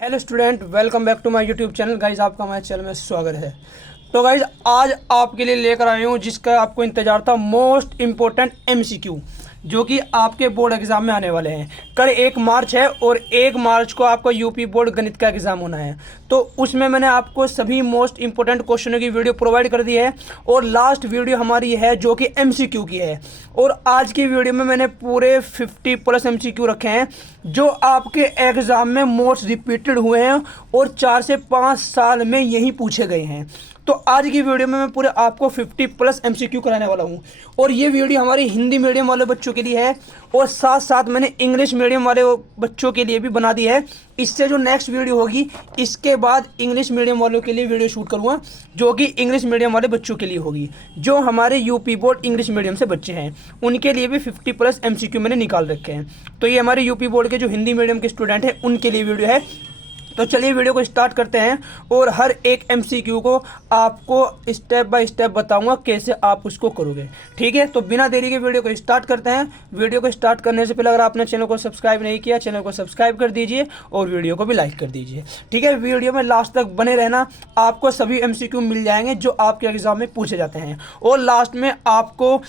Hello student, welcome back to my YouTube channel. Guys आपका हमारे channel में स्वागत है। तो गाइज आज आपके लिए लेकर आया हूँ जिसका आपको इंतजार था, मोस्ट इम्पोर्टेंट एमसीक्यू जो कि आपके बोर्ड एग्जाम में आने वाले हैं। कल 1 मार्च है और 1 मार्च को आपका यूपी बोर्ड गणित का एग्जाम होना है। तो उसमें मैंने आपको सभी मोस्ट इंपोर्टेंट क्वेश्चनों की वीडियो प्रोवाइड कर दी है और लास्ट वीडियो हमारी है जो कि एमसीक्यू की है। और आज की वीडियो में मैंने पूरे 50+ एमसीक्यू रखे हैं जो आपके एग्जाम में मोस्ट रिपीटेड हुए हैं और 4 से 5 साल में यही पूछे गए हैं। तो आज की वीडियो में मैं पूरे आपको 50+ एमसीक्यू कराने वाला हूं और ये वीडियो हमारे हिंदी मीडियम वाले बच्चों के लिए है और साथ साथ मैंने इंग्लिश मीडियम वाले बच्चों के लिए भी बना दी है। इससे जो नेक्स्ट वीडियो होगी इसके बाद इंग्लिश मीडियम वालों के लिए वीडियो शूट करूँगा जो कि इंग्लिश मीडियम वाले बच्चों के लिए होगी। जो हमारे यूपी बोर्ड इंग्लिश मीडियम से बच्चे हैं उनके लिए भी 50+ एमसीक्यू मैंने निकाल रखे हैं। तो ये हमारे यूपी बोर्ड के जो हिंदी मीडियम के स्टूडेंट हैं उनके लिए वीडियो है। तो चलिए वीडियो को स्टार्ट करते हैं और हर एक एमसीक्यू को आपको स्टेप बाय स्टेप बताऊंगा कैसे आप उसको करोगे। ठीक है, तो बिना देरी के वीडियो को स्टार्ट करते हैं। वीडियो को स्टार्ट करने से पहले अगर आपने चैनल को सब्सक्राइब नहीं किया, चैनल को सब्सक्राइब कर दीजिए और वीडियो को भी लाइक कर दीजिए। ठीक है, वीडियो में लास्ट तक बने रहना, आपको सभी एमसीक्यू मिल जाएंगे जो आपके एग्जाम में पूछे जाते हैं। और लास्ट में आपको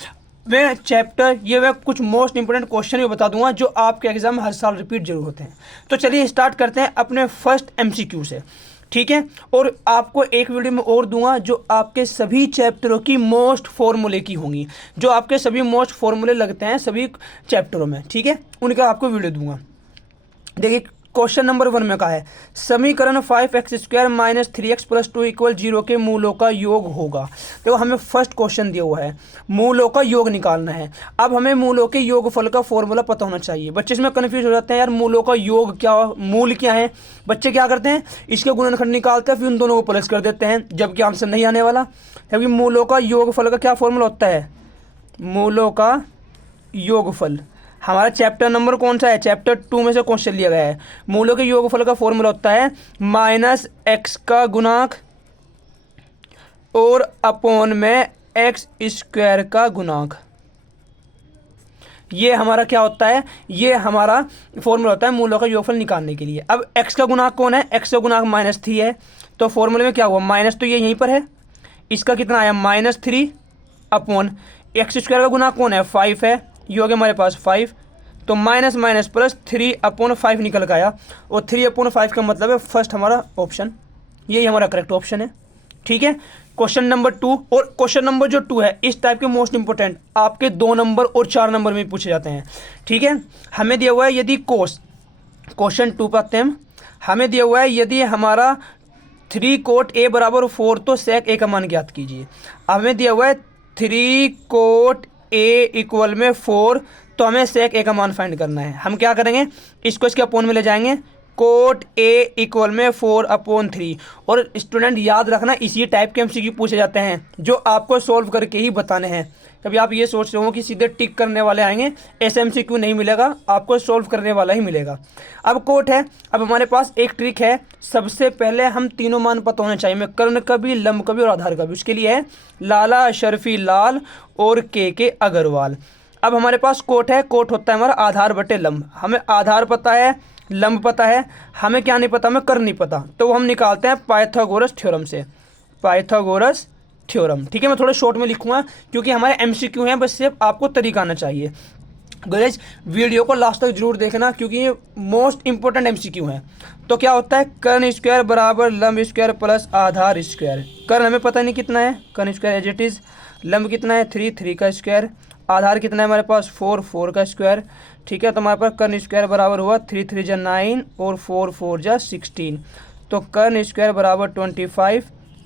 मैं चैप्टर ये मैं कुछ मोस्ट इंपोर्टेंट क्वेश्चन भी बता दूंगा जो आपके एग्जाम में हर साल रिपीट जरूर होते हैं। तो चलिए स्टार्ट करते हैं अपने फर्स्ट एमसीक्यू से। ठीक है, और आपको एक वीडियो में और दूंगा जो आपके सभी चैप्टरों की मोस्ट फॉर्मूले की होंगी, जो आपके सभी मोस्ट फॉर्मूले लगते हैं सभी चैप्टरों में। ठीक है, उनका आपको वीडियो दूंगा। देखिए क्वेश्चन नंबर 1 में कहा है समीकरण 5x² - 3x + 2 = 0 के मूलों का योग होगा। देखो हमें फर्स्ट क्वेश्चन दिया हुआ है, मूलों का योग निकालना है। अब हमें मूलों के योगफल का फॉर्मूला पता होना चाहिए। बच्चे इसमें कन्फ्यूज हो जाते हैं, यार मूलों का योग क्या, मूल क्या है। बच्चे क्या करते हैं, इसके गुणनखंड निकालते हैं फिर उन दोनों को प्लस कर देते हैं, जबकि आंसर नहीं आने वाला। क्योंकि मूलों का योगफल का क्या फॉर्मूला होता है, मूलों का योगफल। हमारा चैप्टर नंबर कौन सा है, चैप्टर 2 में से क्वेश्चन लिया गया है। मूलों के योगफल का फॉर्मूला होता है -x का गुणांक और अपॉन में x² का गुणांक। ये हमारा क्या होता है, ये हमारा फॉर्मूला होता है मूलों का योगफल निकालने के लिए। अब x का गुणांक कौन है, x का गुणांक -3 है। तो फॉर्मूले में क्या हुआ, माइनस तो ये यहीं पर है, इसका कितना आया -3 अपॉन x² का गुणांक कौन है, 5 है, ये हो गया हमारे पास 5। तो माइनस माइनस प्लस 3/5 निकल के आया और 3/5 का मतलब है फर्स्ट हमारा ऑप्शन, यही हमारा करेक्ट ऑप्शन है। ठीक है, क्वेश्चन नंबर 2। और क्वेश्चन नंबर जो 2 है इस टाइप के मोस्ट इंपोर्टेंट आपके 2 नंबर और 4 नंबर में पूछे जाते हैं। ठीक है, हमें दिया हुआ है यदि क्वेश्चन 2 पर आते हैं, हमें दिया हुआ है यदि हमारा 3 cot A = 4 तो sec A का मान ज्ञात कीजिए। हमें दिया हुआ है 3 cot A = 4 तो हमें sec A का मान फाइंड करना है। हम क्या करेंगे, इसको इसके अपोन में ले जाएंगे, cot A = 4/3। और स्टूडेंट याद रखना इसी टाइप के एमसीक्यू पूछे जाते हैं जो आपको सॉल्व करके ही बताने हैं। कभी आप ये सोच रहे हो कि सीधे टिक करने वाले आएंगे, ऐसा एमसीक्यू नहीं मिलेगा, आपको सॉल्व करने वाला ही मिलेगा। अब कोट है, अब हमारे पास एक ट्रिक है। सबसे पहले हम तीनों मान पता होने चाहिए, मैं कर्ण का भी, लंब का भी और आधार का भी। उसके लिए है लाला अशरफी लाल और के अग्रवाल। अब हमारे पास कोट है, कोट होता है हमारा आधार बटे लंब। हमें आधार पता है, लंब पता है, हमें क्या नहीं पता, हमें कर्ण नहीं पता। तो हम निकालते हैं पाइथागोरस थ्योरम से, पाइथागोरस थ्योरम। ठीक है, मैं थोड़ा शॉर्ट में लिखूंगा क्योंकि हमारे एमसीक्यू हैं, बस सिर्फ आपको तरीका आना चाहिए। गाइस वीडियो को लास्ट तक जरूर देखना क्योंकि ये मोस्ट इंपोर्टेंट एमसीक्यू है। तो क्या होता है, कर्ण स्क्वायर बराबर लंब स्क्वायर प्लस आधार स्क्वायर। कर्ण हमें पता नहीं कितना है, कर्ण स्क्वायर एज इट इज। लंब कितना है, 3 का स्क्वायर। आधार कितना है हमारे पास, 4 का स्क्वायर। ठीक है, तो हमारे पास कर्ण स्क्वायर बराबर हुआ 3 × 9 और 4 × 16। तो कर्ण स्क्वायर बराबर 25,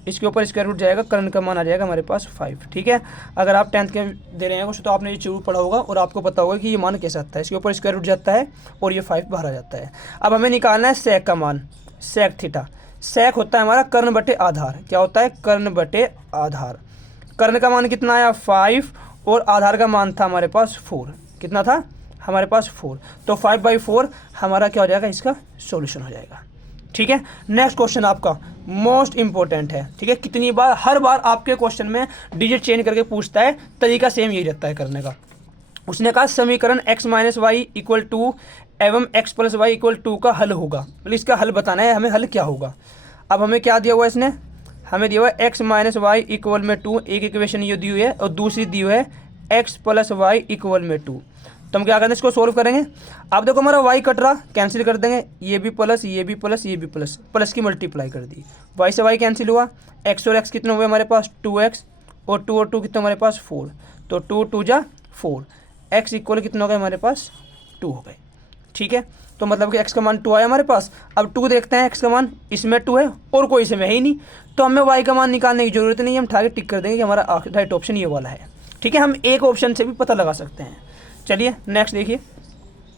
इसके ऊपर स्क्वायर रूट जाएगा, कर्ण का मान आ जाएगा हमारे पास 5। ठीक है, अगर आप 10th के दे रहे हैं कुछ तो आपने ये जरूर पढ़ा होगा और आपको पता होगा कि ये मान कैसा आता है। इसके ऊपर स्क्वायर रूट जाता है और ये 5 बाहर आ जाता है। अब हमें निकालना है सेक का मान, सेक थीटा। सेक होता है हमारा कर्ण बटे आधार। क्या होता है, कर्ण बटे आधार। कर्ण का मान कितना आया, 5 और आधार का मान था हमारे पास 4। कितना था हमारे पास, 4। तो 5/4 हमारा क्या हो जाएगा, इसका सॉल्यूशन हो जाएगा। ठीक है, नेक्स्ट क्वेश्चन आपका मोस्ट इंपॉर्टेंट है। ठीक है, कितनी बार, हर बार आपके क्वेश्चन में डिजिट चेंज करके पूछता है, तरीका सेम यही रहता है करने का। उसने कहा समीकरण x - y = एवं एक्स प्लस वाई इक्वल 2 का हल होगा। मतलब इसका हल बताना है हमें, हल क्या होगा। अब हमें क्या दिया हुआ है इसने, हमें दिया हुआ है एक्स माइनस वाई इक्वल में 2, एक इक्वेशन ये दी हुई है, और दूसरी दी हुई है एक्स प्लस वाई इक्वल में 2। तो हम क्या करते हैं, इसको सोल्व करेंगे। अब देखो हमारा वाई कट रहा, कैंसिल कर देंगे, ये भी प्लस ये भी प्लस ये भी प्लस, प्लस की मल्टीप्लाई कर दी, वाई से वाई कैंसिल हुआ, एक्स और एक्स कितने हुए हमारे पास 2x, और 2 और 2 कितने हमारे पास 4, तो 2 2 जा 4, एक्स इक्वल कितने हो गए हमारे पास 2 हो गए। ठीक है, तो मतलब कि x का मान 2 आया हमारे पास। अब 2 देखते हैं, x का मान इसमें 2 है और कोई इसमें है ही नहीं, तो हमें y का मान निकालने की जरूरत नहीं है, हम उठा के टिक कर देंगे कि हमारा राइट ऑप्शन ये वाला है। ठीक है, हम एक ऑप्शन से भी पता लगा सकते हैं। चलिए नेक्स्ट देखिए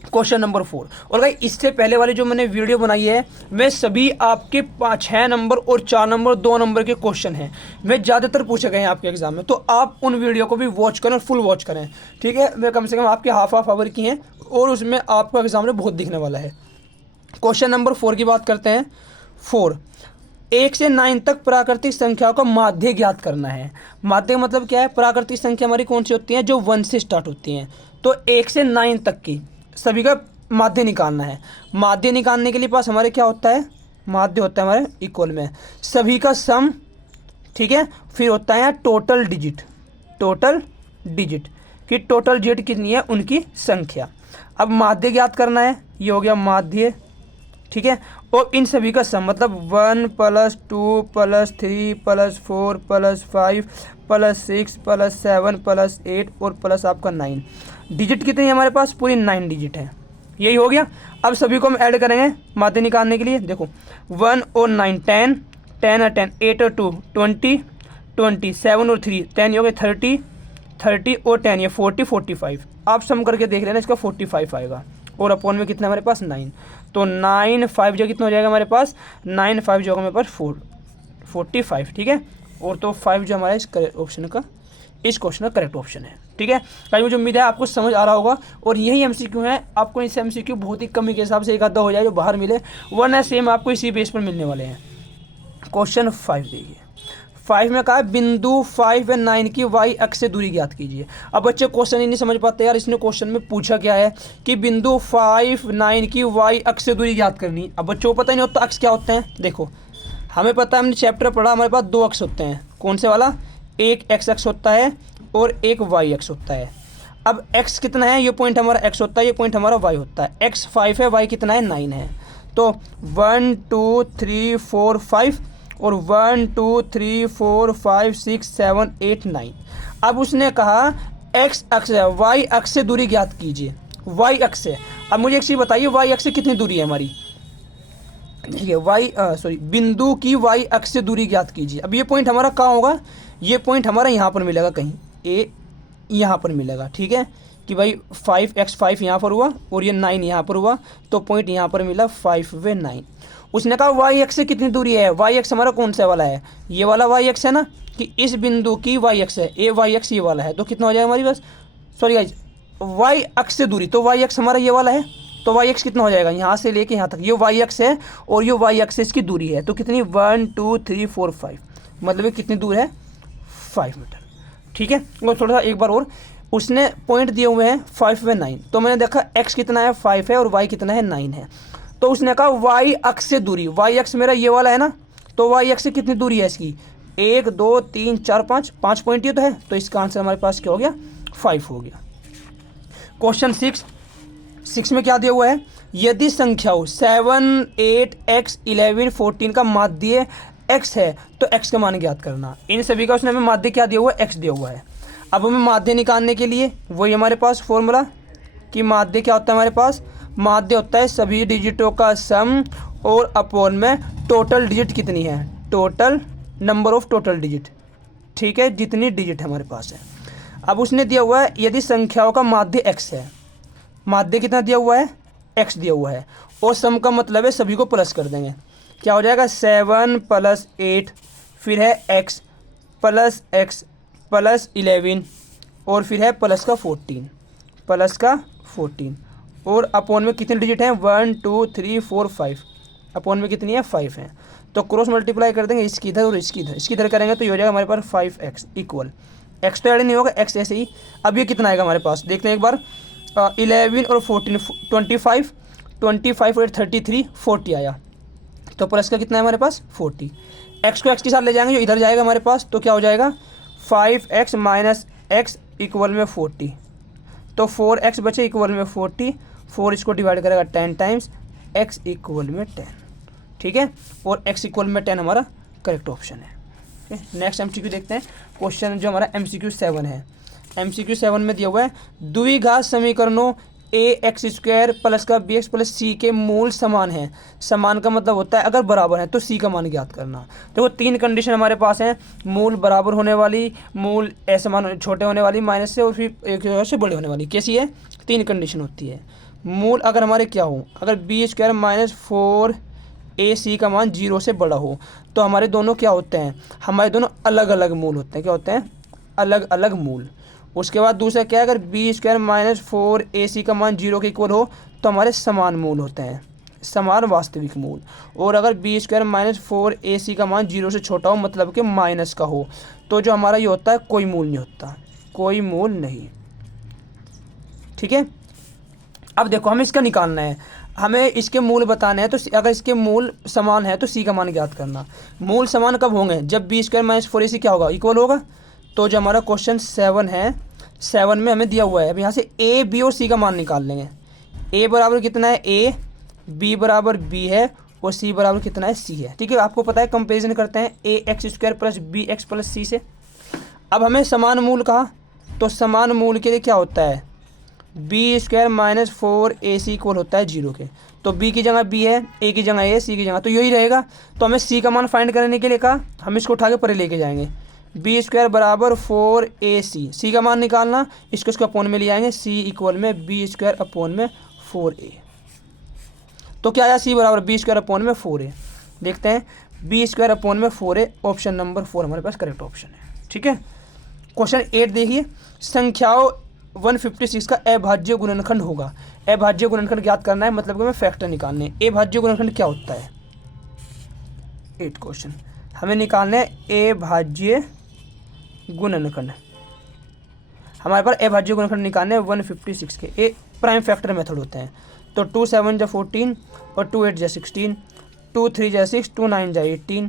क्वेश्चन नंबर 4। और भाई इससे पहले वाली जो मैंने वीडियो बनाई है मैं सभी आपके 6 नंबर और 4 नंबर 2 नंबर के क्वेश्चन हैं, वे ज़्यादातर पूछे गए हैं आपके एग्जाम में, तो आप उन वीडियो को भी वॉच करें और फुल वॉच करें। ठीक है, वे कम से कम आपके हाफ आवर की हैं और उसमें आपको एग्जाम में बहुत दिखने वाला है। क्वेश्चन नंबर 4 की बात करते हैं। 4, 1 से 9 तक प्राकृतिक संख्याओं का माध्य ज्ञात करना है। माध्य मतलब क्या है, प्राकृतिक संख्या हमारी कौन सी होती हैं, जो 1 से स्टार्ट होती हैं। तो 1 से 9 तक की सभी का माध्य निकालना है। माध्य निकालने के लिए पास हमारे क्या होता है, माध्य होता है हमारे इक्वल में सभी का सम। ठीक है, फिर होता है टोटल डिजिट, टोटल डिजिट कि टोटल डिजिट कितनी है उनकी संख्या। अब माध्य ज्ञात करना है, ये हो गया माध्य। ठीक है, और इन सभी का सम मतलब 1 + 2 + 3 + 4 + 5 + 6 + 7 + 8 और प्लस आपका 9। डिजिट कितनी है हमारे पास, पूरी 9 डिजिट है। यही हो गया। अब सभी को हम ऐड करेंगे माध्य निकालने के लिए। देखो 1 और 9 10, 10 और 10 8 और 2 20, 20 7 और 3 10, ये हो गए 30, 30 और 10 ये 40 45। आप सम करके देख लेना, इसका 45 आएगा और अपॉन में कितना हमारे पास 9, तो 9 5 जो कितना हो जाएगा हमारे पास, 9 5 जो होगा हमारे पास 45। ठीक है, और तो 5 जो हमारा इस करेक्ट ऑप्शन का, इस क्वेश्चन का करेक्ट ऑप्शन है। ठीक है, कहीं मुझे उम्मीद है आपको समझ आ रहा होगा। और यही एमसीक्यू है, आपको इस एमसीक्यू बहुत ही कमी के हिसाब से एक आधा हो जाए जो बाहर मिले, वरना सेम आपको इसी बेस पर मिलने वाले हैं। क्वेश्चन 5 देखिए। 5 में कहा बिंदु 5 व 9 की वाई अक्ष से दूरी ज्ञात कीजिए। अब बच्चे क्वेश्चन ही नहीं समझ पाते यार, इसने क्वेश्चन में पूछा क्या है कि बिंदु 5 9 की वाई अक्ष से दूरी ज्ञात करनी। अब बच्चों को पता ही नहीं होता अक्ष क्या होते हैं। देखो हमें पता है, हमने चैप्टर पढ़ा, हमारे पास 2 अक्ष होते हैं। कौन से वाला, एक एक्स अक्ष होता है और एक वाई अक्ष होता है। अब x कितना है, ये पॉइंट हमारा x होता है, ये पॉइंट हमारा y होता है। x 5 है, y कितना है 9 है। तो 1 2 3 4 5 और 1 2 3 4 5 6 7 8 9। अब उसने कहा x अक्ष है, y अक्ष से दूरी ज्ञात कीजिए। y अक्ष से, अब मुझे एक चीज़ बताइए, y अक्ष से कितनी दूरी है हमारी। ठीक है, बिंदु की y अक्ष से दूरी ज्ञात कीजिए। अब ये पॉइंट हमारा कहाँ होगा, ये पॉइंट हमारा यहाँ पर मिलेगा कहीं, ए यहाँ पर मिलेगा। ठीक है, कि भाई 5 यहाँ पर हुआ और ये 9 यहाँ पर हुआ, तो पॉइंट यहाँ पर मिला 5 व 9। उसने कहा वाई एक्स से कितनी दूरी है, वाई एक्स हमारा कौन सा वाला है, ये वाला वाई एक्स है ना, कि इस बिंदु की वाई एक्स है, ए वाई एक्स ये वाला है, तो कितना हो जाएगा हमारी बस, सॉरी गाइस, वाई अक्ष से दूरी, तो वाई एक्स हमारा ये वाला है, तो वाई एक्स कितना हो जाएगा, यहाँ से लेके यहाँ तक ये वाई एक्स है और ये वाई एक्स इसकी दूरी है, तो कितनी 1 2 3 4 5, मतलब ये कितनी दूर है 5 मीटर। ठीक है, और थोड़ा सा एक बार और, उसने पॉइंट दिए हुए हैं 5 व 9, तो मैंने देखा x कितना है 5 है और y कितना है 9 है, तो उसने कहा y अक्ष से दूरी, y अक्ष मेरा ये वाला है ना, तो y अक्ष से कितनी दूरी है इसकी 1 2 3 4 5 पॉइंट ये तो है, तो इसका आंसर हमारे पास क्या हो गया 5 हो गया। क्वेश्चन 6 में क्या दिया हुआ है, यदि संख्याओं 7 8 x 11 14 का माध्य x है तो x का मान ज्ञात करना। इन सभी का उसने हमें माध्य क्या दिया हुआ है, x दिया हुआ है। अब हमें माध्य निकालने के लिए वही हमारे पास फॉर्मूला कि माध्य क्या होता है, हमारे पास माध्य होता है सभी डिजिटों का सम और अपॉन में टोटल डिजिट कितनी है, total number of total digit. ठीक है, जितनी डिजिट हमारे पास है। अब उसने दिया हुआ है यदि संख्याओं का माध्य x है, माध्य कितना दिया हुआ है x दिया हुआ है, और सम का मतलब है सभी को प्लस कर देंगे, क्या हो जाएगा 7 + 8 फिर है x प्लस 11 और फिर है प्लस का 14 और अपॉन में कितने डिजिट हैं 1 2 3 4 5, अपॉन में कितनी है 5 है, तो क्रॉस मल्टीप्लाई कर देंगे इसकी इधर और इसकी इधर करेंगे तो ये हो जाएगा हमारे पास 5x इक्वल, x तो ऐड नहीं होगा, x ऐसे ही। अब ये कितना आएगा हमारे पास, देखते हैं एक बार, 11 और 14 25 25 और 33 40 आया, तो प्लस का कितना है हमारे पास 40। एक्स को एक्स के साथ ले जाएंगे जो इधर जाएगा हमारे पास, तो क्या हो जाएगा 5x माइनस एक्स इक्वल में 40, तो 4x बचे इक्वल में 40, 4 इसको डिवाइड करेगा 10 टाइम्स, x इक्वल में 10, ठीक है, और x इक्वल में 10 हमारा करेक्ट ऑप्शन है। नेक्स्ट एमसीक्यू देखते हैं, क्वेश्चन जो हमारा एमसीक्यू 7 है। एमसीक्यू 7 में दिया हुआ है द्विघात समीकरणों ए एक्स स्क्वायर प्लस का बी एक्स प्लस सी के मूल समान हैं। समान का मतलब होता है अगर बराबर है तो सी का मान ज्ञात करना। देखो तीन कंडीशन हमारे पास हैं, मूल बराबर होने वाली, मूल असमान छोटे होने वाली माइनस से, और फिर एक जगह से बड़े होने वाली। कैसी है? तीन कंडीशन होती है। मूल अगर हमारे क्या हो, अगर बी स्क्वायर माइनस 4ac का मान 0 से बड़ा हो तो हमारे दोनों क्या होते हैं, हमारे दोनों अलग अलग मूल होते हैं। क्या होते हैं? अलग अलग मूल। उसके बाद दूसरा क्या है, अगर बी स्क्वायर माइनस 4ac का मान 0 के इक्वल हो तो हमारे समान मूल होते हैं, समान वास्तविक मूल। और अगर बी स्क्वायर माइनस 4ac का मान 0 से छोटा हो मतलब कि माइनस का हो, तो जो हमारा ये होता है कोई मूल नहीं होता, कोई मूल नहीं। ठीक है, अब देखो हमें इसका निकालना है, हमें इसके मूल बताने हैं। तो अगर इसके मूल समान है तो सी का मान ज्ञात करना। मूल समान कब होंगे? जब बी स्क्वायर माइनस 4ac क्या होगा, इक्वल होगा। तो जो हमारा क्वेश्चन 7 है, 7 में हमें दिया हुआ है, अब यहाँ से ए बी और सी का मान निकाल लेंगे। ए बराबर कितना है ए, बी बराबर बी है, और सी बराबर कितना है सी है। ठीक है, आपको पता है कंपेरिजन करते हैं A X square plus B X plus C से। अब हमें समान मूल कहा, तो समान मूल के लिए क्या होता है, B square minus 4ac equal होता है 0 के। तो b की जगह b है, a की जगह a, c की जगह तो यही रहेगा। तो हमें c का मान फाइंड करने के लिए कहा, हम इसको उठा के परे लेके जाएंगे। बी स्क्वायर बराबर 4ac, सी का मान निकालना, इसको अपोन में ले आएंगे, c इक्वल में बी स्क्वायर अपोन में 4a। तो क्या आया, c बराबर बी स्क्वायर अपोन में 4a। देखते हैं, बी स्क्वायर अपोन में 4a, ऑप्शन नंबर 4 हमारे पास करेक्ट ऑप्शन है। ठीक है, क्वेश्चन 8 देखिए, संख्याओं 156 का अभाज्य गुणनखंड होगा। अभाज्य गुणनखंड ज्ञात करना है, मतलब कि हमें फैक्टर निकालने हैं। अभाज्य गुणनखंड क्या होता है? 8 क्वेश्चन हमें निकालना है अभाज्य गुणनखंड। हमारे पास अभाज्य गुणनखंड निकालने हैं 156 के। ए प्राइम फैक्टर मेथड होते हैं। तो 2 7 जा 14 और 2 8 जा 16, 2 3 जा 6, 2 9 जा 18,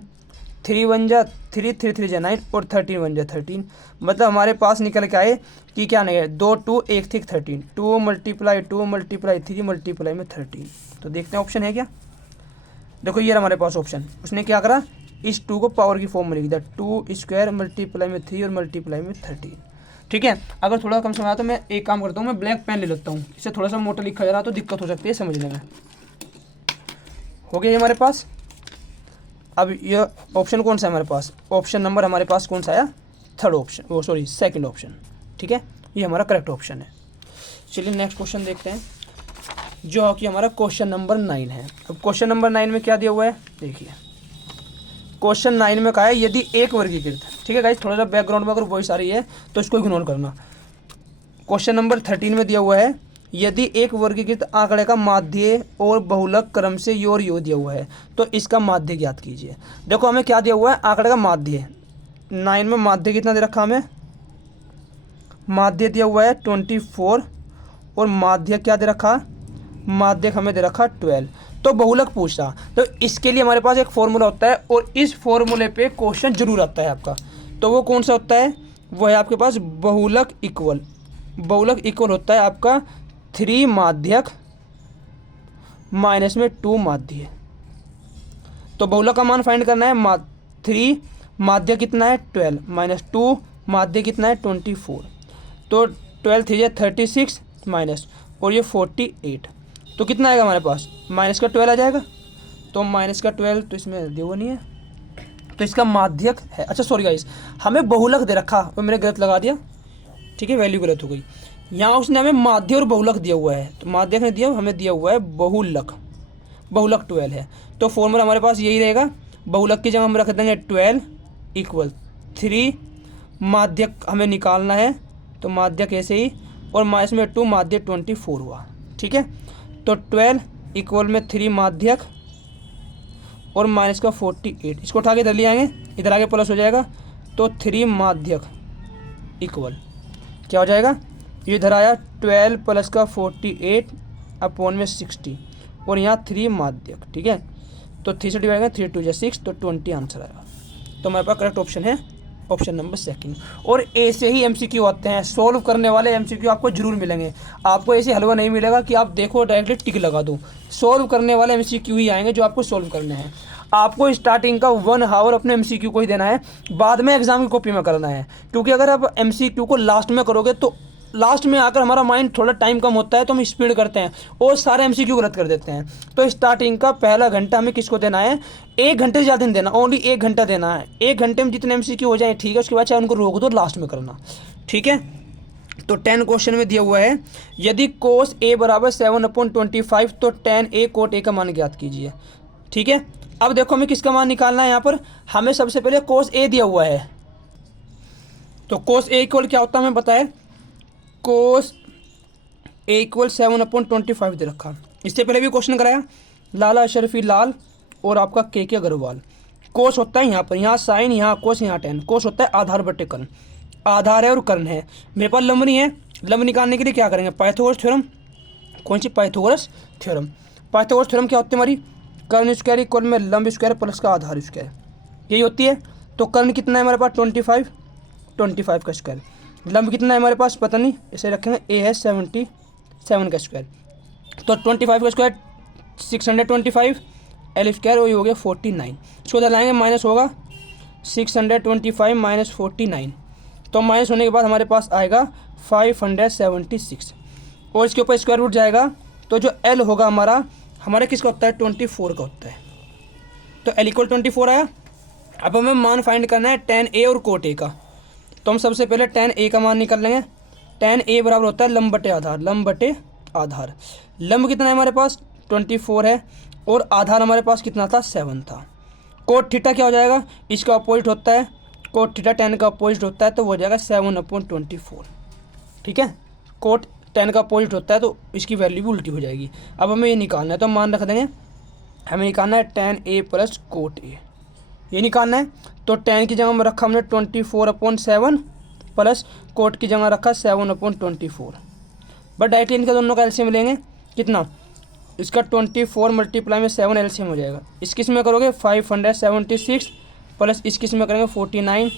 3 1 जा 3, 3 3 जा 9 और 13 1 जा 13। मतलब हमारे पास निकल के आए कि क्या नहीं है, 2 2 1 3 13, 2 मल्टीप्लाई 2 मल्टीप्लाई 3 मल्टीप्लाई में 13। तो देखते हैं ऑप्शन है क्या। देखो ये हमारे पास ऑप्शन, उसने क्या करा, इस 2 को पावर की फॉर्म में लिख दिया, 2 स्क्वायर मल्टीप्लाई में 3 और मल्टीप्लाई में 13। ठीक है, अगर थोड़ा कम समय आया तो मैं एक काम करता हूँ, मैं ब्लैक पेन ले लेता हूँ, इससे थोड़ा सा मोटा लिखा जा रहा तो दिक्कत हो सकती है समझने में। हो गया ये हमारे पास। अब ये ऑप्शन कौन सा है हमारे पास, ऑप्शन नंबर हमारे पास कौन सा आया, थर्ड ऑप्शन, वो सॉरी सेकंड ऑप्शन। ठीक है, ये हमारा करेक्ट ऑप्शन है। चलिए नेक्स्ट क्वेश्चन देखते हैं, जो कि हमारा क्वेश्चन नंबर 9 है। अब क्वेश्चन नंबर 9 में क्या दिया हुआ है, देखिए क्वेश्चन 9 में कहा है यदि एक वर्गीकृत, ठीक है गाइस, थोड़ा सा बैकग्राउंड में अगर वॉइस आ रही है तो इसको इग्नोर करना। क्वेश्चन नंबर 13 में दिया हुआ है यदि एक वर्गीकृत आंकड़े का माध्य और बहुलक क्रम से योर यो दिया हुआ है तो इसका माध्य ज्ञात कीजिए। देखो हमें क्या दिया हुआ है, आंकड़े का माध्य। 9 में माध्य कितना दे रखा हमें, माध्य दिया हुआ है 24, और माध्य क्या दे रखा, माध्य हमें दे रखा 12। तो बहुलक पूछा, तो इसके लिए हमारे पास एक फॉर्मूला होता है और इस फॉर्मूले पे क्वेश्चन जरूर आता है आपका। तो वो कौन सा होता है, वो है आपके पास बहुलक इक्वल। बहुलक इक्वल होता है आपका 3 माध्यक माइनस में 2 माध्य। तो बहुलक का मान फाइंड करना है, 3 माध्य कितना है 12 माइनस 2 माध्य कितना है 24। तो 12 3 है 36 माइनस, और ये 48। तो कितना आएगा हमारे पास, माइनस का 12 आ जाएगा। तो माइनस का 12 तो इसमें दिया नहीं है, तो इसका माध्यक है। अच्छा सॉरी गाइस, हमें बहुलक दे रखा, वो मैंने गलत लगा दिया। ठीक है, वैल्यू गलत हो गई। यहाँ उसने हमें माध्य और बहुलक दिया हुआ है, तो माध्यक ने दिया, हमें दिया हुआ है बहुलक। बहुलक 12 है, तो फॉर्मूला हमारे पास यही रहेगा, बहुलक की जगह हम रख देंगे 12 इक्वल 3, माध्यक हमें निकालना है तो माध्यक ऐसे ही, और माइनस में 2 माध्य 24 हुआ। ठीक है, तो 12 इक्वल में 3 माध्यक और माइनस का 48, इसको उठा के इधर ले आएंगे, इधर आगे प्लस हो जाएगा, तो 3 माध्यक इक्वल क्या हो जाएगा, ये इधर आया 12 प्लस का 48 अपोन में 60, और यहाँ 3 माध्यक, ठीक है। तो 3 से डिवाइड करें, 3 2 6, तो 20 आंसर आएगा। तो हमारे पास करेक्ट ऑप्शन है ऑप्शन नंबर सेकंड। और ऐसे ही एमसीक्यू आते हैं, सोल्व करने वाले एमसीक्यू आपको जरूर मिलेंगे। आपको ऐसे हलवा नहीं मिलेगा कि आप देखो डायरेक्टली टिक लगा दो। सोल्व करने वाले एमसीक्यू ही आएंगे जो आपको सोल्व करने हैं। आपको स्टार्टिंग का 1 आवर अपने एमसीक्यू को ही देना है, बाद में एग्जाम की कॉपी में करना है। क्योंकि अगर आप एमसीक्यू को लास्ट में करोगे तो लास्ट में आकर हमारा माइंड थोड़ा टाइम कम होता है तो हम स्पीड करते हैं और सारे एमसीक्यू गलत कर देते हैं। तो स्टार्टिंग का पहला घंटा हमें किसको देना है, 1 घंटे से ज़्यादा नहीं देना, ओनली 1 घंटा देना है। 1 घंटे में जितने एमसीक्यू हो जाए ठीक है, उसके बाद चाहे उनको रोक दो, लास्ट में करना, ठीक है। तो 10 क्वेश्चन में दिया हुआ है, यदि कोस ए बराबर 7/25 तो tan a कोट ए का मान ज्ञात कीजिए, ठीक है। अब देखो हमें किसका मान निकालना है। यहाँ पर हमें सबसे पहले कोस ए दिया हुआ है, तो कोस ए इक्वल क्या होता है हमें पता है, कोस ए इक्वल 7/25 दे रखा। इससे पहले भी क्वेश्चन कराया, लाला अशरफी लाल और आपका के अग्रवाल। कोस होता है यहाँ पर, यहाँ साइन, यहाँ कोस, यहाँ टेन। कोस होता है आधार बटे कर्ण, आधार है और कर्ण है। मेरे पास लंब नहीं है, लंब निकालने के लिए क्या करेंगे, पाइथागोरस थ्योरम। कौन सी, पाइथागोरस थ्योरम। पाइथागोरस थ्योरम क्या होती है हमारी, कर्ण स्क्वायर इक्वल में लंब स्क्वायर प्लस का आधार स्क्वायर, यही होती है। तो कर्ण कितना है हमारे पास 25 का स्क्वायर। लंब कितना है हमारे पास पता नहीं, इसे रखेंगे ए है 77 का स्क्वायर। तो 25 का स्क्वायर 625 एल स्क्वायर, वही हो गया 49। इसको उधर लाएंगे, माइनस होगा 625 माइनस 49। तो माइनस होने के बाद हमारे पास आएगा 576 और इसके ऊपर स्क्वायर रूट जाएगा। तो जो एल होगा हमारा किसका होता है, 24 का होता है। तो एल इक्वल 24 आया। अब हमें मान फाइंड करना है tan a और कोट a का। तो हम सबसे पहले tan a का मान निकाल लेंगे। tan a बराबर होता है लंब बटे आधार, लंब बटे आधार। लंब कितना है हमारे पास 24 है और आधार हमारे पास कितना था 7 था। कोट थीटा क्या हो जाएगा, इसका अपोजिट होता है, कोट थीटा tan का अपोजिट होता है, तो वो हो जाएगा 7/24, ठीक है। कोट tan का अपोजिट होता है तो इसकी वैल्यू भी उल्टी हो जाएगी। अब हमें ये निकालना है, तो हम मान रख देंगे, हमें निकालना है tan a plus coat a, ये निकालना है। तो tan की जगह में रखा हमने 24/7 प्लस कोट की जगह रखा 7/24। बट डायरेक्टली इनका दोनों का एलसीएम लेंगे, कितना, इसका 24 मल्टीप्लाई में 7 एलसीएम हो जाएगा। इस किस में करोगे 576 प्लस इस किस में करेंगे 49,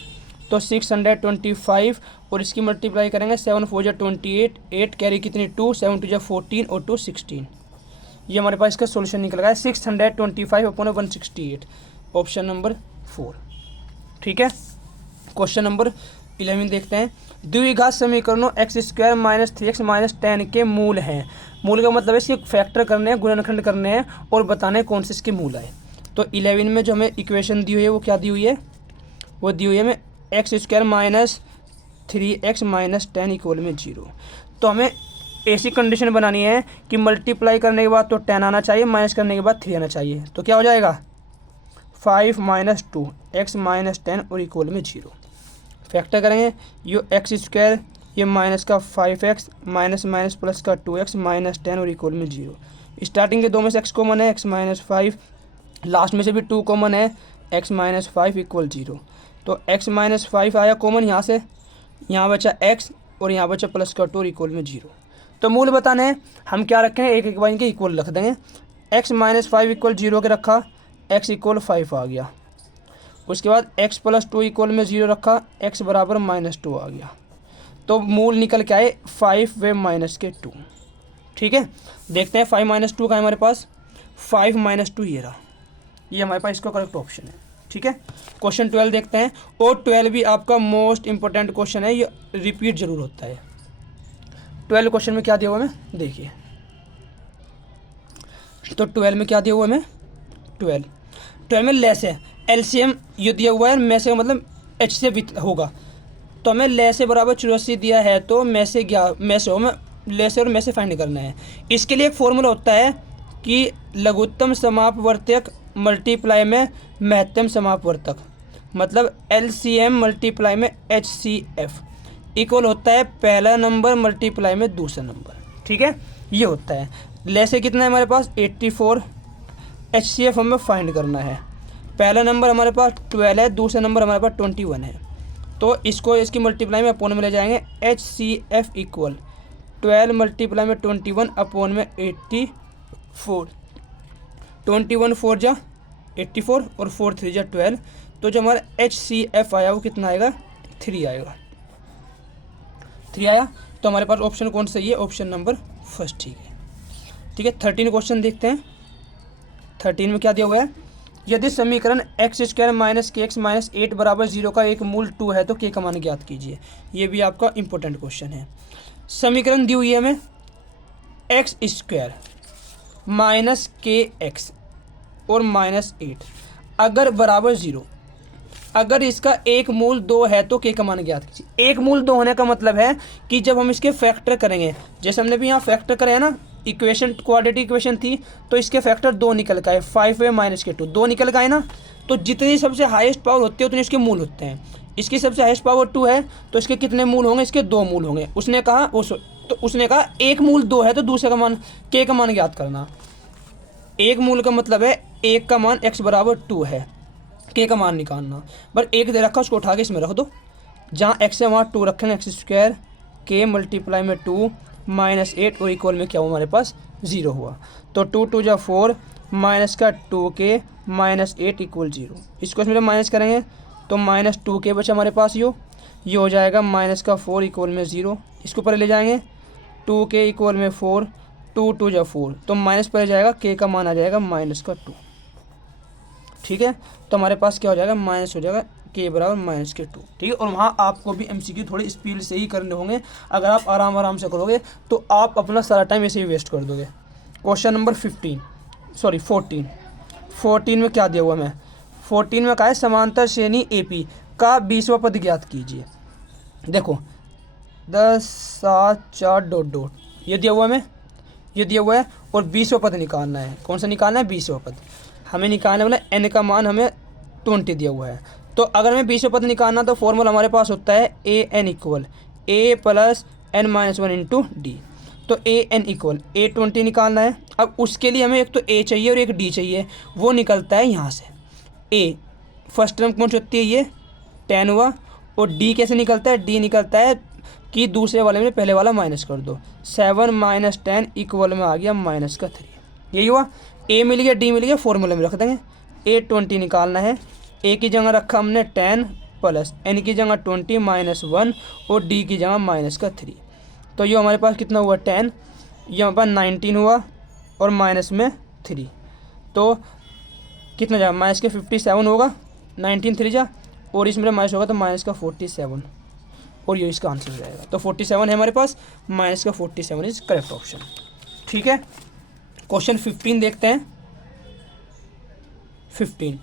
तो 625 और इसकी मल्टीप्लाई करेंगे 7 4 जा 28, 8 कैरी कितनी 2, 7 2 जा 14 और 2 16। ये हमारे पास इसका सोल्यूशन निकल गया है 625/168, ऑप्शन नंबर 4, ठीक है। क्वेश्चन नंबर 11 देखते हैं। द्विघात समीकरणों x² माइनस 3x माइनस 10 के मूल हैं। मूल का मतलब है इसके फैक्टर करने हैं, गुणनखंड करने हैं और बताने कौन से इसके मूल आए। तो 11 में जो हमें इक्वेशन दी हुई है वो क्या दी हुई है, वो दी हुई है हमें x² minus 3x minus 10 equal में 0। तो हमें ऐसी कंडीशन बनानी है कि मल्टीप्लाई करने के बाद तो 10 आना चाहिए, माइनस करने के बाद 3 आना चाहिए। तो क्या हो जाएगा 5 माइनस 2 x माइनस 10 और इक्वल में 0। फैक्टर करेंगे, ये x², ये माइनस का 5x माइनस माइनस प्लस का 2x माइनस 10 और इक्वल में 0। स्टार्टिंग के दो में से x कॉमन है, x माइनस 5, लास्ट में से भी 2 कॉमन है, x माइनस 5 इक्वल 0। तो x माइनस 5 आया कॉमन यहाँ से, यहाँ बचा x और यहाँ बचा प्लस का 2 और इक्वल में 0। तो मूल बताने हैं, हम क्या रखें, एक बार इनके इक्वल रख देंगे। x माइनस 5 इक्वल 0 के रखा, x इक्वल 5 आ गया। उसके बाद x प्लस 2 इक्वल में 0 रखा, x बराबर माइनस 2 आ गया। तो मूल निकल के आए 5 वे माइनस के 2, ठीक है। देखते हैं 5 माइनस 2 का है हमारे पास, 5 माइनस 2 ये रहा, ये हमारे पास इसका करेक्ट ऑप्शन है, ठीक है। क्वेश्चन 12 देखते हैं, और 12 भी आपका मोस्ट इंपॉर्टेंट क्वेश्चन है, ये रिपीट जरूर होता है। 12 क्वेश्चन में क्या दिया हुआ हमें देखिए, तो 12 में क्या दिया हुआ हमें, 12 में लेस है, एलसीएम ये दिया हुआ है, में से मतलब एच से होगा। तो हमें ले से बराबर 84 दिया है, तो में से हमें ले से और में से फाइंड करना है। इसके लिए एक फॉर्मूला होता है कि लघुत्तम समापवर्तक मल्टीप्लाई में महत्तम समापवर्तक, मतलब एलसीएम मल्टीप्लाई में एचसीएफ इक्वल होता है पहला नंबर मल्टीप्लाई में दूसरा नंबर, ठीक है। ये होता है, ले से कितना है हमारे पास 84, एचसीएफ हमें फाइंड करना है। पहला नंबर हमारे पास 12 है, दूसरा नंबर हमारे पास 21 है। तो इसको इसकी मल्टीप्लाई में अपोन में ले जाएंगे, एचसीएफ इक्वल 12 मल्टीप्लाई में 21 अपोन में 84 21 4 जा 84 और 4 3 जा 12। तो जो हमारा HCF आया वो कितना आएगा, 3 आएगा। 3 आया। तो हमारे पास ऑप्शन कौन सही है, ऑप्शन नंबर फर्स्ट ठीक है। ठीक है, 13 क्वेश्चन देखते हैं। 13 में क्या दिया हुआ है, यदि समीकरण एक्स स्क्वायर माइनस के एक्स माइनस 8 बराबर 0 का एक मूल 2 है तो के का मान ज्ञात कीजिए। ये भी आपका इंपॉर्टेंट क्वेश्चन है। समीकरण दी हुई है हमें एक्स स्क्वायर माइनस के एक्स और माइनस 8 अगर बराबर 0, अगर इसका एक मूल 2 है तो के का मान ज्ञात कीजिए। एक मूल 2 होने का मतलब है कि जब हम इसके फैक्टर करेंगे, जैसे हमने भी यहाँ फैक्टर करे है ना, इक्वेशन क्वाड्रेटिक इक्वेशन थी तो इसके फैक्टर 2 निकल के आए, 5a माइनस के 2 2 निकल के आए ना। तो जितनी सबसे हाईएस्ट पावर होती है उतने इसके मूल होते हैं। इसकी सबसे हाईएस्ट पावर 2 है तो इसके कितने मूल होंगे, इसके 2 मूल होंगे। उसने कहा एक मूल 2 है तो दूसरे का मान के का मान ज्ञात करना। एक मूल का मतलब है एक का मान x बराबर 2 है, के का मान निकालना। बट एक दे रखा उसको उठा के इसमें रख दो, जहाँ x है वहाँ 2 रखेंगे, एक्स स्क्वायर के मल्टीप्लाई में 2 माइनस 8 और इक्वल में क्या हुआ हमारे पास 0 हुआ। तो 2 2 जा 4 माइनस का 2 के माइनस 8 इक्वल 0। इसको इसमें माइनस करेंगे तो माइनस 2 के बचा हमारे पास ये हो जाएगा माइनस का 4 इक्वल में 0। इसको पहले ले जाएंगे 2 के इक्वल में 4 2 2 जा 4 तो माइनस पर जाएगा, के का मान आ जाएगा माइनस का 2। ठीक है, तो हमारे पास क्या हो जाएगा, माइनस हो जाएगा के बराबर माइनस के 2। ठीक है, और वहाँ आपको भी एमसीक्यू थोड़ी स्पीड से ही करने होंगे। अगर आप आराम आराम से करोगे तो आप अपना सारा टाइम ऐसे ही वेस्ट कर दोगे। क्वेश्चन नंबर 14 में क्या दिया हुआ है, 14 में कहा है समांतर श्रेणी AP का 20वां पद ज्ञात कीजिए। देखो 10 7 4 डॉट डॉट ये दिया हुआ है, ये दिया हुआ है और 20वां पद निकालना है। कौन सा निकालना है, 20वां पद हमें निकालने वाला। n का मान हमें 20 दिया हुआ है। तो अगर हमें 20वां पद निकालना तो फॉर्मूला हमारे पास होता है an equal a plus n minus 1 into D. तो an इक्वल a20 निकालना है। अब उसके लिए हमें एक तो a चाहिए और एक d चाहिए, वो निकलता है यहाँ से। a फर्स्ट टर्म कौन सी होती है, ये 10 हुआ। और d कैसे निकलता है, d निकलता है कि दूसरे वाले में पहले वाला माइनस कर दो, 7 माइनस 10 इक्वल में आ गया माइनस का 3। यही हुआ, a मिल गया d मिल गया, फॉर्मूले में रख देंगे। a20 निकालना है, a की जगह रखा हमने 10 प्लस n की जगह 20 माइनस 1 और d की जगह माइनस का 3। तो ये हमारे पास कितना हुआ 10, ये हमारे पास 19 हुआ और माइनस में 3। तो कितना जाएगा, माइनस के 57 होगा, 19 3 जा और इसमें माइनस होगा तो माइनस का 47 और ये इसका आंसर हो जाएगा। तो 47 है हमारे पास, माइनस का 47 इज करेक्ट ऑप्शन। ठीक है, क्वेश्चन 15 देखते हैं। 15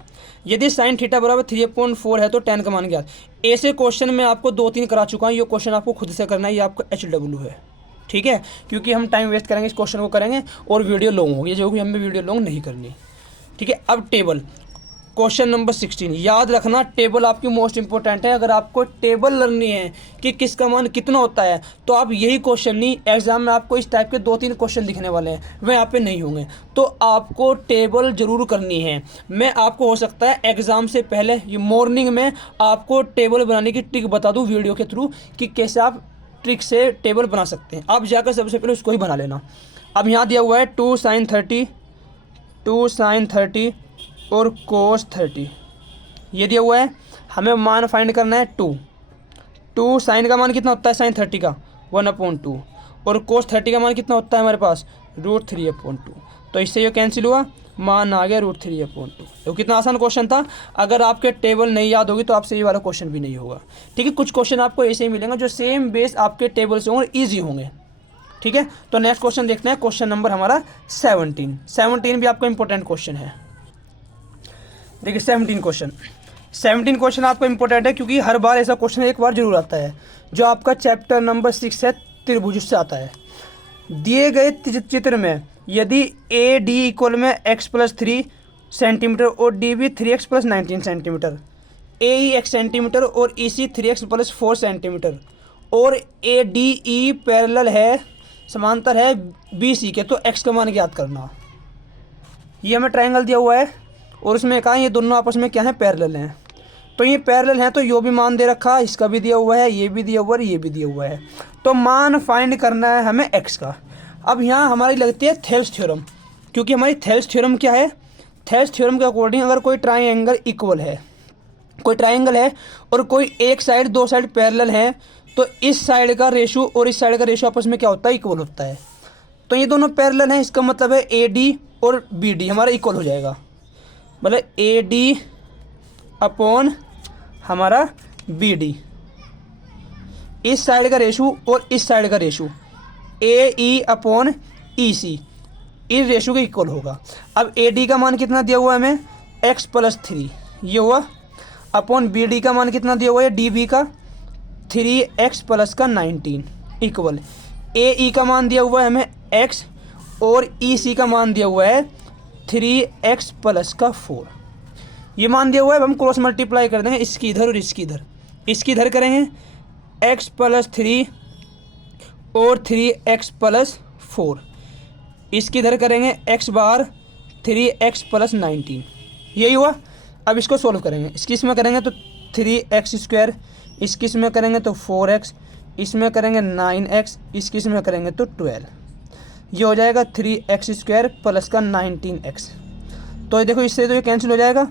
यदि साइन थीटा बराबर 3/4 है तो tan का मान ज्ञात। ऐसे क्वेश्चन में आपको 2-3 करा चुका हूँ, ये क्वेश्चन आपको खुद से करना है, ये आपका HW है। ठीक है, क्योंकि हम टाइम वेस्ट करेंगे, इस क्वेश्चन को करेंगे और वीडियो लॉन्ग होगी, जो कि हमें वीडियो लॉन्ग नहीं करनी। ठीक है, अब टेबल क्वेश्चन नंबर 16 याद रखना, टेबल आपकी मोस्ट इंपॉर्टेंट है। अगर आपको टेबल लर्नी है कि किसका मान कितना होता है तो आप यही क्वेश्चन नहीं, एग्जाम में आपको इस टाइप के 2-3 क्वेश्चन दिखने वाले हैं, वह यहाँ पे नहीं होंगे। तो आपको टेबल जरूर करनी है। मैं आपको हो सकता है एग्जाम से पहले ये मॉर्निंग में आपको टेबल बनाने की ट्रिक बता दूँ वीडियो के थ्रू कि कैसे आप ट्रिक से टेबल बना सकते हैं। आप जाकर सबसे पहले उसको ही बना लेना। अब यहाँ दिया हुआ है 2 sin 30 और cos 30 ये दिया हुआ है। हमें मान फाइंड करना है 2 साइन का मान कितना होता है, साइन 30 का 1/2 और cos 30 का मान कितना होता है हमारे पास √3/2। तो इससे ये कैंसिल हुआ, मान आ गया √3/2। तो कितना आसान क्वेश्चन था। अगर आपके टेबल नहीं याद होगी तो आपसे ये वाला क्वेश्चन भी नहीं होगा। ठीक है, कुछ क्वेश्चन आपको ऐसे ही मिलेंगे जो सेम बेस आपके टेबल से होंगे, ईजी होंगे। ठीक है, तो नेक्स्ट क्वेश्चन देखते हैं। क्वेश्चन नंबर हमारा 17 भी आपका इंपॉर्टेंट क्वेश्चन है। देखिए 17 क्वेश्चन आपका इंपॉर्टेंट है क्योंकि हर बार ऐसा क्वेश्चन एक बार जरूर आता है, जो आपका चैप्टर नंबर 6 है, त्रिभुज से आता है। दिए गए चित्र में यदि ए डी इक्वल में x + 3 सेंटीमीटर और डी भी 3x + 19 सेंटीमीटर, ए ई x सेंटीमीटर और ई सी 3x + 4 सेंटीमीटर और ए डी ई पैरेलल है, समांतर है बी सी के, तो x का मान ज्ञात करना। ये हमें ट्रायंगल दिया हुआ है और उसमें कहा ये दोनों आपस में क्या है, पैरेलल हैं। तो ये पैरेलल हैं तो यो भी मान दे रखा, इसका भी दिया हुआ है, ये भी दिया हुआ है, ये भी दिया हुआ है। तो मान फाइंड करना है हमें x का। अब यहाँ हमारी लगती है थेल्स थ्योरम, क्योंकि हमारी थेल्स थ्योरम क्या है थेस थ्योरम के अकॉर्डिंग अगर कोई ट्राइंगल इक्वल है, कोई ट्राइंगल है और कोई एक साइड दो साइड पैरेलल है, तो इस साइड का रेशो और इस साइड का रेशो आपस में क्या होता है, इक्वल होता है। तो ये दोनों पैरेलल हैं, इसका मतलब है ए डी और बी डी हमारा इक्वल हो जाएगा, मतलब ए डी अपॉन हमारा बी डी, इस साइड का रेशो और इस साइड का रेशो ए ई अपॉन ई सी, इस रेशो के इक्वल होगा। अब ए डी का मान कितना दिया हुआ है हमें, एक्स प्लस 3 ये हुआ, अपॉन बी डी का मान कितना दिया हुआ है, डी बी का 3x प्लस का 19 इक्वल ए ई का मान दिया हुआ है हमें x और ई सी का मान दिया हुआ है 3x प्लस का 4। ये मान दिया हुआ है, अब हम क्रॉस मल्टीप्लाई कर देंगे इसकी इधर और इसकी इधर, इसकी इधर करेंगे x प्लस 3 और 3x प्लस 4, इसकी इधर करेंगे x बार 3x प्लस 19, यही हुआ। अब इसको सोल्व करेंगे, इसकी इसमें करेंगे तो 3x स्क्वायर, इसकी इसमें करेंगे तो 4x, इसमें करेंगे 9x, इसकी इसमें करेंगे तो 12, ये हो जाएगा 3x स्क्वायर प्लस का 19x। तो ये देखो इससे तो ये कैंसिल हो जाएगा,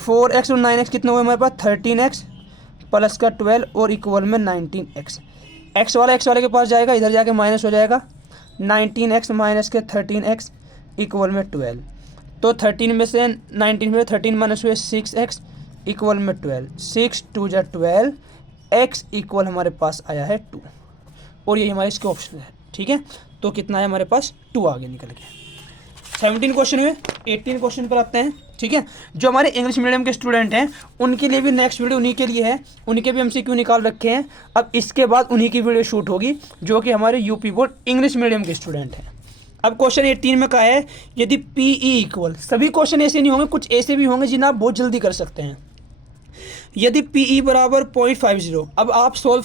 4x और 9x कितना हुआ हमारे पास 13x प्लस का 12 और इक्वल में 19x। x वाले के पास जाएगा, इधर जाके माइनस हो जाएगा, 19x माइनस के 13x इक्वल में 12। तो 13 में से 19 में 13 माइनस हुए 6x इक्वल में 12, 6 2 जा 12, x इक्वल हमारे पास आया है 2, और यही हमारे इसके ऑप्शन है। ठीक है, तो कितना है हमारे पास 2 आगे निकल के। 17 क्वेश्चन हुए, 18 क्वेश्चन पर आते हैं। ठीक है, जो हमारे इंग्लिश मीडियम के स्टूडेंट हैं उनके लिए भी नेक्स्ट वीडियो उन्हीं के लिए है, उनके भी एमसीक्यू निकाल रखे हैं। अब इसके बाद उन्हीं की वीडियो शूट होगी जो कि हमारे यूपी बोर्ड इंग्लिश मीडियम के स्टूडेंट हैं। अब क्वेश्चन 18 में कहा है यदि पीई इक्वल, सभी क्वेश्चन ऐसे नहीं होंगे, कुछ ऐसे भी होंगे जिन्हें आप बहुत जल्दी कर सकते हैं। यदि पीई बराबर 0.50, अब आप सोल्व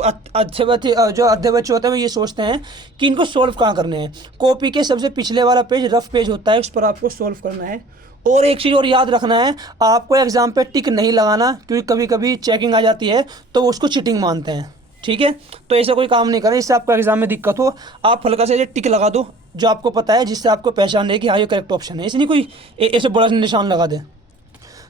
अच्छे जो आधे बच्चे होते हैं वो ये सोचते हैं कि इनको सोल्व कहाँ करने हैं। कॉपी के सबसे पिछले वाला पेज रफ पेज होता है, उस पर आपको सोल्व करना है। और एक चीज़ और याद रखना है, आपको एग्जाम पे टिक नहीं लगाना, क्योंकि कभी कभी चेकिंग आ जाती है तो उसको चीटिंग मानते हैं। ठीक है, तो ऐसा कोई काम नहीं करना, इससे आपको एग्जाम में दिक्कत हो, आप हल्का से टिक लगा दो जो आपको पता है, जिससे आपको पहचान रहे कि हाँ ये करेक्ट ऑप्शन है, ऐसे नहीं कोई ऐसे बड़ा निशान लगा दे।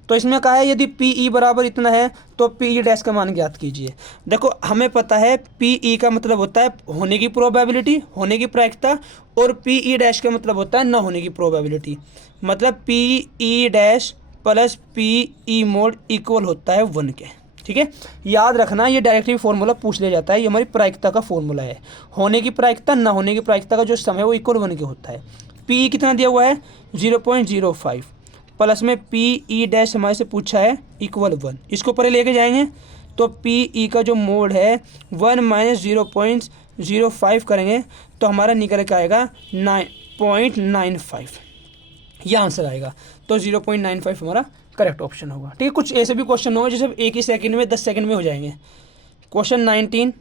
तो इसमें कहा है यदि पीई बराबर इतना है तो पीई डैश का मान ज्ञात कीजिए। देखो हमें पता है पीई का मतलब होता है होने की प्रोबेबिलिटी, होने की प्रायिकता, और पीई डैश का मतलब होता है ना होने की प्रोबेबिलिटी। मतलब P E dash plus P E mod equal होता है 1 के। ठीक है, याद रखना ये डायरेक्टली फॉर्मूला पूछ लिया जाता है, ये हमारी प्रायिकता का फॉर्मूला है। होने की प्रायिकता ना होने की प्रायिकता का जो समय है वो इक्वल 1 के होता है। पीई कितना दिया हुआ है 0.05 प्लस में पी ई डैश हमारे से पूछा है इक्वल 1, इसको परे लेके जाएंगे तो पी ई का जो मोड है 1 माइनस 0.05 करेंगे तो हमारा निकल के आएगा 9.95, यह आंसर आएगा। तो 0.95 हमारा करेक्ट ऑप्शन होगा। ठीक है, कुछ ऐसे भी क्वेश्चन होंगे जैसे एक ही सेकंड में 10 सेकंड में हो जाएंगे। क्वेश्चन 19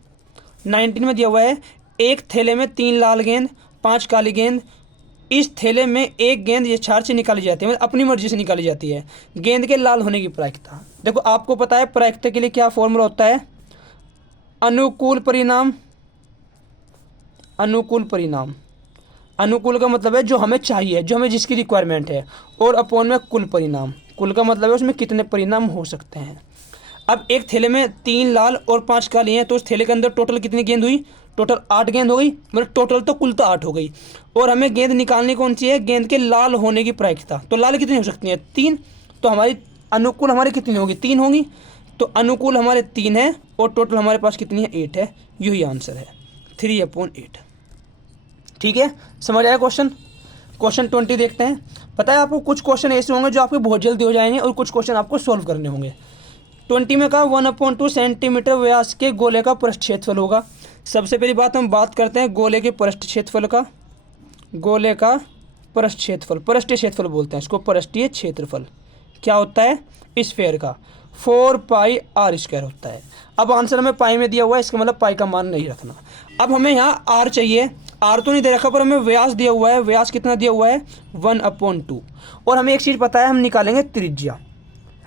में दिया हुआ है एक थैले में 3 लाल गेंद 5 काली गेंद, इस थैले में एक गेंद ये छार से निकाली जाती है, मतलब अपनी मर्जी से निकाली जाती है। गेंद के लाल होने की प्रायिकता, देखो आपको पता है प्रायिकता के लिए क्या फॉर्मूला होता है, अनुकूल परिणाम। अनुकूल परिणाम, अनुकूल का मतलब है जो हमें चाहिए, जो हमें जिसकी रिक्वायरमेंट है, और अपॉन में कुल परिणाम, कुल का मतलब है उसमें कितने परिणाम हो सकते हैं। अब एक थैले में 3 लाल और 5 काली हैं, तो उस थैले के अंदर टोटल कितनी गेंद हुई, टोटल 8 गेंद हो गई, मतलब टोटल तो कुल तो 8 हो गई। और हमें गेंद निकालनी कौन सी है, गेंद के लाल होने की प्रायिकता। तो लाल कितनी हो सकती है 3, तो हमारी अनुकूल हमारी कितनी होगी 3 होंगी, तो अनुकूल हमारे 3 है और टोटल हमारे पास कितनी है 8 है, यही आंसर है 3/8। ठीक है, समझ आया क्वेश्चन। क्वेश्चन 20 देखते हैं। पता है आपको कुछ क्वेश्चन ऐसे होंगे जो आपके बहुत जल्दी हो जाएंगे और कुछ क्वेश्चन आपको सोल्व करने होंगे। 20 में कहा 1/2 सेंटीमीटर व्यास के गोले का पृष्ठ क्षेत्रफल होगा। सबसे पहली बात हम बात करते हैं गोले के पृष्ठ क्षेत्रफल का। गोले का पृष्ठ क्षेत्रफल, पृष्ठीय क्षेत्रफल बोलते हैं इसको, पृष्ठीय क्षेत्रफल क्या होता है, स्फीयर का 4 पाई r स्क्वायर होता है। अब आंसर हमें पाई में दिया हुआ है, इसका मतलब पाई का मान नहीं रखना। अब हमें यहाँ r चाहिए, r तो नहीं दे रखा पर हमें व्यास दिया हुआ है, व्यास कितना दिया हुआ है 1/2। और हमें एक चीज़ पता है, हम निकालेंगे त्रिज्या,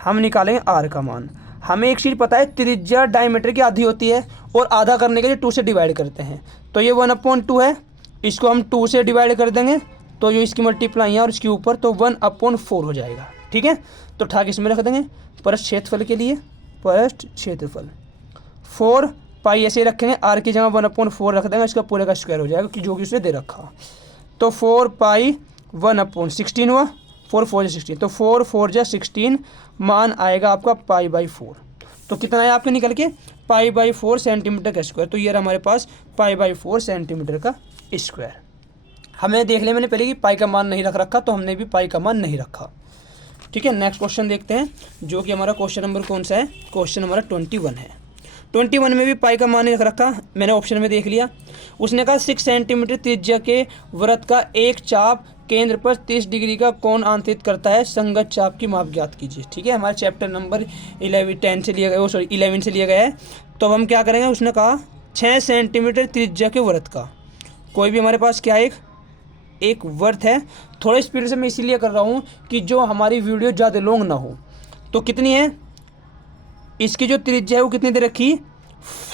हम निकालेंगे r का मान। हमें एक चीज़ पता है त्रिज्या डायमीटर की आधी होती है और आधा करने के लिए 2 से डिवाइड करते हैं, तो ये 1/2 है, इसको हम 2 से डिवाइड कर देंगे तो जो इसकी मल्टीप्लाई है और इसके ऊपर तो 1/4 हो जाएगा। ठीक है, तो ठाक इसमें रख देंगे पृष्ठ क्षेत्रफल के लिए, पृष्ठ क्षेत्रफल 4 पाई ऐसे रखेंगे, आर की जगह 1/4 रख देंगे, इसका पूरे का स्क्वायर हो जाएगा कि जो कि उसने दे रखा। तो 4 पाई 1/16 हुआ, 4 4 16, तो 4 4 जा 16, मान आएगा आपका π/4। तो कितना है आपके निकल के π/4 सेंटीमीटर का स्क्वायर। तो ये रहा हमारे पास π/4 सेंटीमीटर का स्क्वायर। हमें देख लिया मैंने पहले कि पाई का मान नहीं रख रखा, तो हमने भी पाई का मान नहीं रखा। ठीक है, नेक्स्ट क्वेश्चन देखते हैं, जो कि हमारा क्वेश्चन नंबर कौन सा है, क्वेश्चन हमारा 21 है। 21 में भी पाई का मान नहीं रख रखा, मैंने ऑप्शन में देख लिया। उसने कहा 6 सेंटीमीटर त्रिज्या के वृत्त का एक चाप केंद्र पर 30 डिग्री का कोण आंतरित करता है, संगत चाप की माप ज्ञात कीजिए। ठीक है, हमारे चैप्टर नंबर 11 से लिया गया, 11 से लिया गया है। तो अब हम क्या करेंगे, उसने कहा 6 सेंटीमीटर त्रिज्या के वृत्त का, कोई भी हमारे पास क्या एक वृत्त है। थोड़ा स्पीड से मैं इसीलिए कर रहा हूँ कि जो हमारी वीडियो ज़्यादा लॉन्ग ना हो। तो कितनी है इसकी जो त्रिज्या है वो कितनी दे रखी,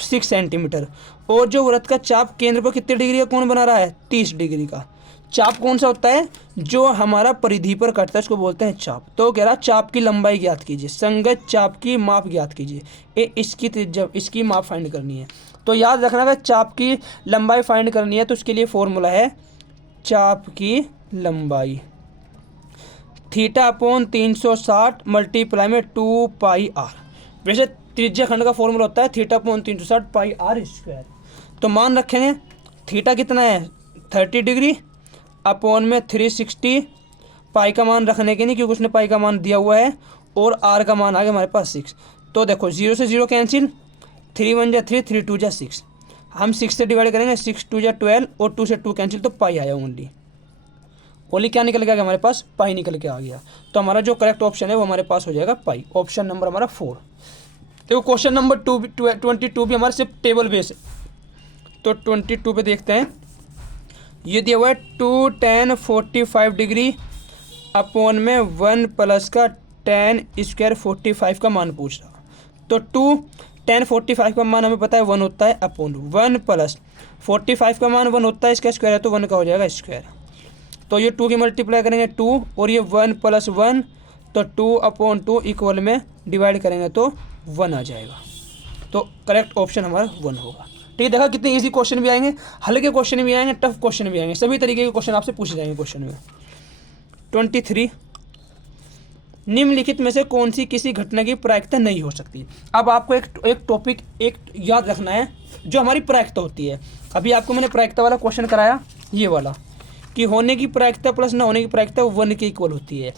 6 सेंटीमीटर, और जो वृत्त का चाप केंद्र पर कितने डिग्री का कोण बना रहा है, 30 डिग्री का। चाप कौन सा होता है, जो हमारा परिधि पर कटता है उसको बोलते हैं चाप। तो कह रहा चाप की लंबाई ज्ञात कीजिए, संगत चाप की माप ज्ञात कीजिए। इसकी त्रिज्या, इसकी माप फाइंड करनी है। तो याद रखना अगर चाप की लंबाई फाइंड करनी है तो उसके लिए फॉर्मूला है चाप की लंबाई θ/360 मल्टीप्लाई में 2πr। वैसे त्रिज्या खंड का फॉर्मूला होता है θ/360 πr²। तो मान रखेंगे थीटा कितना है 30 डिग्री अपॉन में 360, पाई का मान रखने के नहीं क्योंकि उसने पाई का मान दिया हुआ है, और आर का मान आ गया हमारे पास 6। तो देखो 0 से 0 कैंसिल, 3 1 जा 3, 3 2 जा 6, हम 6 से डिवाइड करेंगे, 6 2 जा 12 और 2 से 2 कैंसिल, तो पाई आया ओनली क्या निकल के आ गया हमारे पास, पाई निकल के आ गया। तो हमारा जो करेक्ट ऑप्शन है वो हमारे पास हो जाएगा पाई, ऑप्शन नंबर हमारा 4। तो क्वेश्चन नंबर 22 भी हमारे सिर्फ टेबल बेस है। तो 22 पे देखते हैं, ये दिया हुआ है 2 tan 45 डिग्री अपॉन में 1 प्लस का tan स्क्वायर 45 का मान पूछ रहा। तो 2 tan 45 का मान हमें पता है 1 होता है, अपॉन 1 प्लस 45 का मान 1 होता है, इसका स्क्वायर है तो 1 का हो जाएगा स्क्वायर। तो ये 2 की मल्टीप्लाई करेंगे 2, और ये 1 + 1, तो 2/2 इक्वल में डिवाइड करेंगे तो 1 आ जाएगा। तो करेक्ट ऑप्शन हमारा 1 होगा। ठीक है, देखा कितने इजी क्वेश्चन भी आएंगे, हल्के क्वेश्चन भी आएंगे, टफ क्वेश्चन भी आएंगे, सभी तरीके के क्वेश्चन आपसे पूछे जाएंगे क्वेश्चन में। 23, निम्नलिखित में से कौन सी किसी घटना की प्रायिकता नहीं हो सकती। अब आपको एक टॉपिक याद रखना है जो हमारी प्रायिकता होती है। अभी आपको मैंने प्रायिकता वाला क्वेश्चन कराया, ये वाला, कि होने की प्रायिकता प्लस ना होने की प्रायिकता 1 के इक्वल होती है।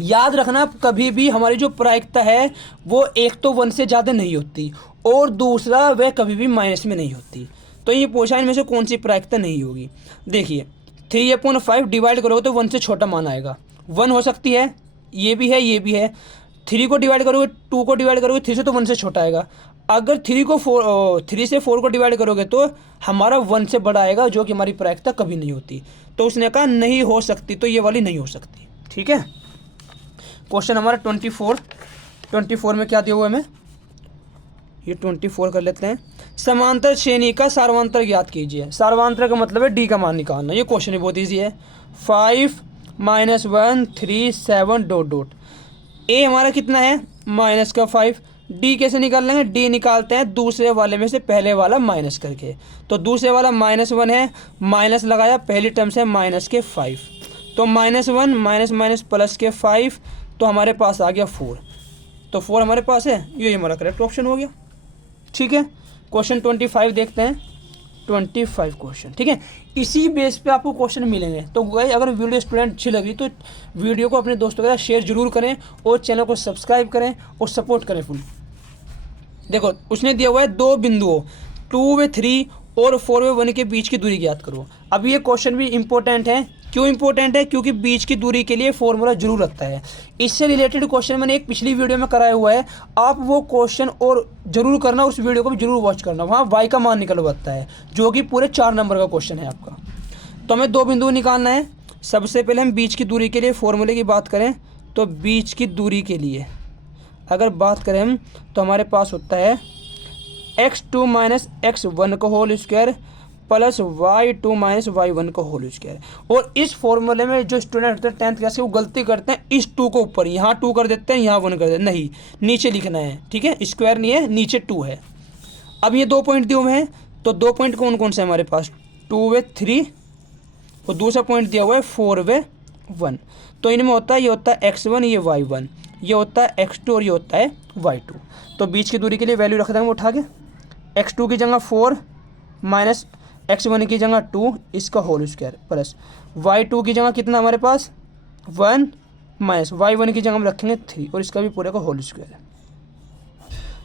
याद रखना कभी भी हमारी जो प्रायिकता है वो एक तो 1 से ज़्यादा नहीं होती, और दूसरा वह कभी भी माइनस में नहीं होती। तो ये पूछा इनमें से कौन सी प्रायिकता नहीं होगी। देखिए 3/5 डिवाइड करोगे तो 1 से छोटा मान आएगा, 1 हो सकती है, ये भी है, ये भी है। 3 को डिवाइड करोगे, 2 को डिवाइड करोगे 3 से तो 1 से छोटा आएगा। अगर 3 से 4 को डिवाइड करोगे तो हमारा 1 से बड़ा आएगा, जो कि हमारी प्रायिकता कभी नहीं होती। तो उसने कहा नहीं हो सकती, तो ये वाली नहीं हो सकती। ठीक है, क्वेश्चन हमारा 24 में क्या दिया हुआ है, हमें ये 24 कर लेते हैं। समांतर श्रेणी का सार्वंतर ज्ञात कीजिए। सार्वंतर का मतलब है डी का मान निकालना। ये क्वेश्चन भी बहुत ईजी है। 5 - 1 3 7 ... ए हमारा कितना है -5। डी कैसे निकाल लेंगे, डी निकालते हैं दूसरे वाले में से पहले वाला माइनस करके। तो दूसरे वाला -1 है, माइनस लगाया, पहली टर्म से -5, तो -1 माइनस प्लस के 5, तो हमारे पास आ गया 4। तो 4 हमारे पास है, ये हमारा करेक्ट ऑप्शन हो गया। ठीक है, क्वेश्चन 25 देखते हैं। 25 क्वेश्चन, ठीक है, इसी बेस पे आपको क्वेश्चन मिलेंगे। तो गाइस अगर वीडियो स्टूडेंट अच्छी लगी तो वीडियो को अपने दोस्तों के साथ शेयर जरूर करें, और चैनल को सब्सक्राइब करें और सपोर्ट करें फुल। देखो उसने दिया हुआ है 2 बिंदुओं 2/3 और 4/1 के बीच की दूरी ज्ञात करो। अब ये क्वेश्चन भी इंपॉर्टेंट है। क्यों इंपॉर्टेंट है, क्योंकि बीच की दूरी के लिए फॉर्मूला जरूर लगता है। इससे रिलेटेड क्वेश्चन मैंने एक पिछली वीडियो में कराया हुआ है, आप वो क्वेश्चन और जरूर करना, उस वीडियो को भी जरूर वॉच करना। वहाँ वाई का मान निकलवाता है, जो कि पूरे 4 नंबर का क्वेश्चन है आपका। तो हमें 2 बिंदु निकालना है। सबसे पहले हम बीच की दूरी के लिए फॉर्मूले की बात करें तो बीच की दूरी के लिए अगर बात करें हम, तो हमारे पास होता है x2 - x1 का whole square plus y2 minus y1 का होल स्क्वायर। और इस फॉर्मूले में जो स्टूडेंट होते हैं 10th क्लास के, वो गलती करते हैं, इस 2 को ऊपर यहाँ 2 कर देते हैं, यहाँ 1 कर देते हैं। नहीं, नीचे लिखना है, ठीक है, स्क्वायर नहीं है, नीचे 2 है। अब ये 2 पॉइंट दिए हुए हैं, तो 2 पॉइंट कौन कौन से हमारे पास, 2 वे 3 और दूसरा पॉइंट दिया हुआ है 4 वे 1। तो इनमें होता है, ये होता है x1, ये y1, ये होता है x2 और ये होता है y2। तो बीच की दूरी के लिए वैल्यू रख देंगे उठा के, x2 की जगह 4 माइनस x1 की जगह 2 इसका होल स्क्वायर प्लस y2 की जगह कितना हमारे पास 1 माइनस y1 की जगह हम रखेंगे 3 और इसका भी पूरे का होल स्क्वायर।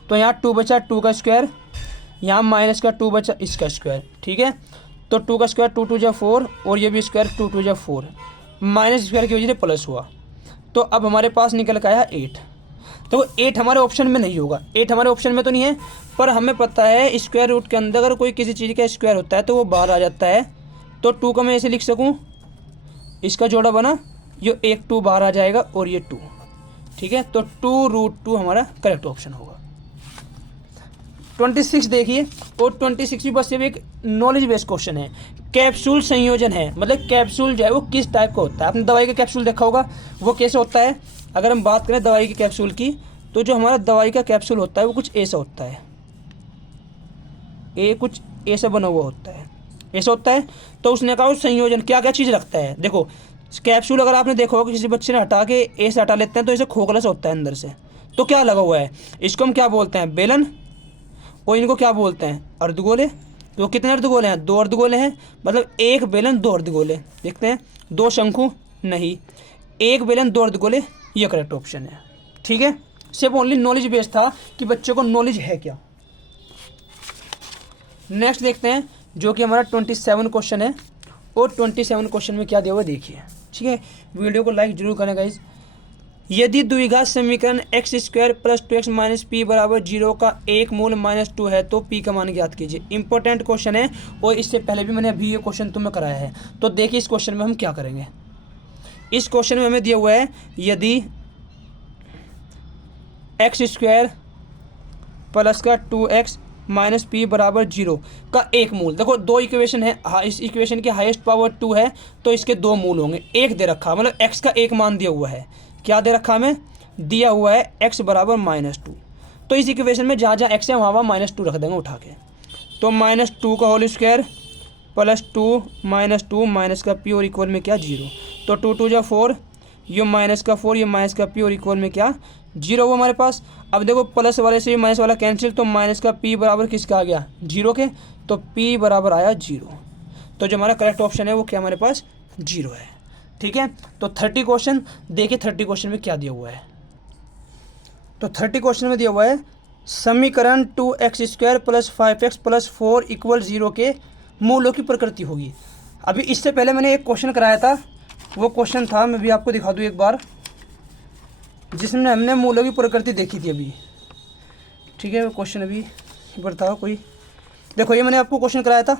तो यहाँ 2 बचा 2 का स्क्वायर, यहाँ माइनस का 2 बचा इसका स्क्वायर, ठीक है। तो 2 का स्क्वायर 2 2 जा 4 और ये भी स्क्वायर 2 2 जा 4, माइनस स्क्वायर की वजह से प्लस हुआ। तो अब हमारे पास निकल के आया 8। तो 8 हमारे ऑप्शन में नहीं होगा, 8 हमारे ऑप्शन में तो नहीं है, पर हमें पता है स्क्वायर रूट के अंदर अगर कोई किसी चीज़ का स्क्वायर होता है तो वो बाहर आ जाता है। तो 2 का मैं ऐसे लिख सकूँ, इसका जोड़ा बना, ये एक 2 बाहर आ जाएगा और ये 2, ठीक है। तो 2√2 हमारा करेक्ट ऑप्शन होगा। 26 देखिए, और 26 भी बस ये भी एक नॉलेज बेस्ड क्वेश्चन है। कैप्सूल संयोजन है, मतलब कैप्सूल जो है वो किस टाइप का होता है। आपने दवाई का कैप्सूल देखा होगा, वो कैसे होता है। अगर हम बात करें दवाई की कैप्सूल की, तो जो हमारा दवाई का कैप्सूल होता है वो कुछ ऐसा होता है, ये कुछ ऐसा बना हुआ होता है, ऐसा होता है। तो उसने कहा संयोजन क्या क्या चीज़ रखता है। देखो कैप्सूल अगर आपने देखा होगा, किसी बच्चे ने हटा के ऐसे हटा लेते हैं तो ऐसे खोखला सा होता है अंदर से, तो क्या लगा हुआ है, इसको हम क्या बोलते हैं, बेलन। और इनको क्या बोलते हैं, अर्धगोले। तो कितने अर्धगोले हैं, 2 अर्धगोले हैं, मतलब 1 बेलन 2 अर्धगोले। देखते हैं 2 शंकु, नहीं, 1 बेलन 2 अर्धगोले, ये करेक्ट ऑप्शन है, ठीक है। सिर्फ ओनली नॉलेज बेस्ड था कि बच्चों को नॉलेज है क्या। नेक्स्ट देखते हैं जो कि हमारा 27 क्वेश्चन है। और 27 क्वेश्चन में क्या दिया हुआ देखिए, ठीक है। वीडियो को लाइक जरूर करें गाइज। यदि द्विघात समीकरण x² + 2x - p = 0 का एक मूल -2 है तो p का मान ज्ञात कीजिए। इंपॉर्टेंट क्वेश्चन है, और इससे पहले भी मैंने अभी ये क्वेश्चन तुम्हें कराया है। तो देखिए इस क्वेश्चन में हम क्या करेंगे। इस क्वेश्चन में हमें दिया हुआ है, यदि x² + 2x - p = 0 का एक मूल। देखो 2 इक्वेशन है, इस इक्वेशन की हाईएस्ट पावर 2 है, तो इसके 2 मूल होंगे। एक दे रखा, मतलब x का एक मान दिया हुआ है। क्या दे रखा हमें, दिया हुआ है x = -2। तो इस इक्वेशन में जहाँ जहाँ x है वहाँ -2 रख देंगे उठा के। तो -2 का होल स्क्वायर प्लस 2 -2 माइनस का p और इक्वल में क्या 0। तो 2 2 जा 4, ये माइनस का 4, ये माइनस का p और इक्वल में क्या 0 हुआ हमारे पास। अब देखो प्लस वाले से माइनस वाला कैंसिल, तो माइनस का p बराबर किसका आ गया, 0 के। तो p बराबर आया 0। तो जो हमारा करेक्ट ऑप्शन है वो क्या हमारे पास 0 है, ठीक है। तो 30 क्वेश्चन देखिए, 30 क्वेश्चन में क्या दिया हुआ है। तो 30 क्वेश्चन में दिया हुआ है, समीकरण 2x² + 5x + 4 = 0 के मूलों की प्रकृति होगी। अभी इससे पहले मैंने एक क्वेश्चन कराया था, वो क्वेश्चन था, मैं भी आपको दिखा दूँ एक बार, जिसमें हमने मूलों की प्रकृति देखी थी अभी, ठीक है। वो क्वेश्चन अभी बताओ कोई, देखो ये मैंने आपको क्वेश्चन कराया था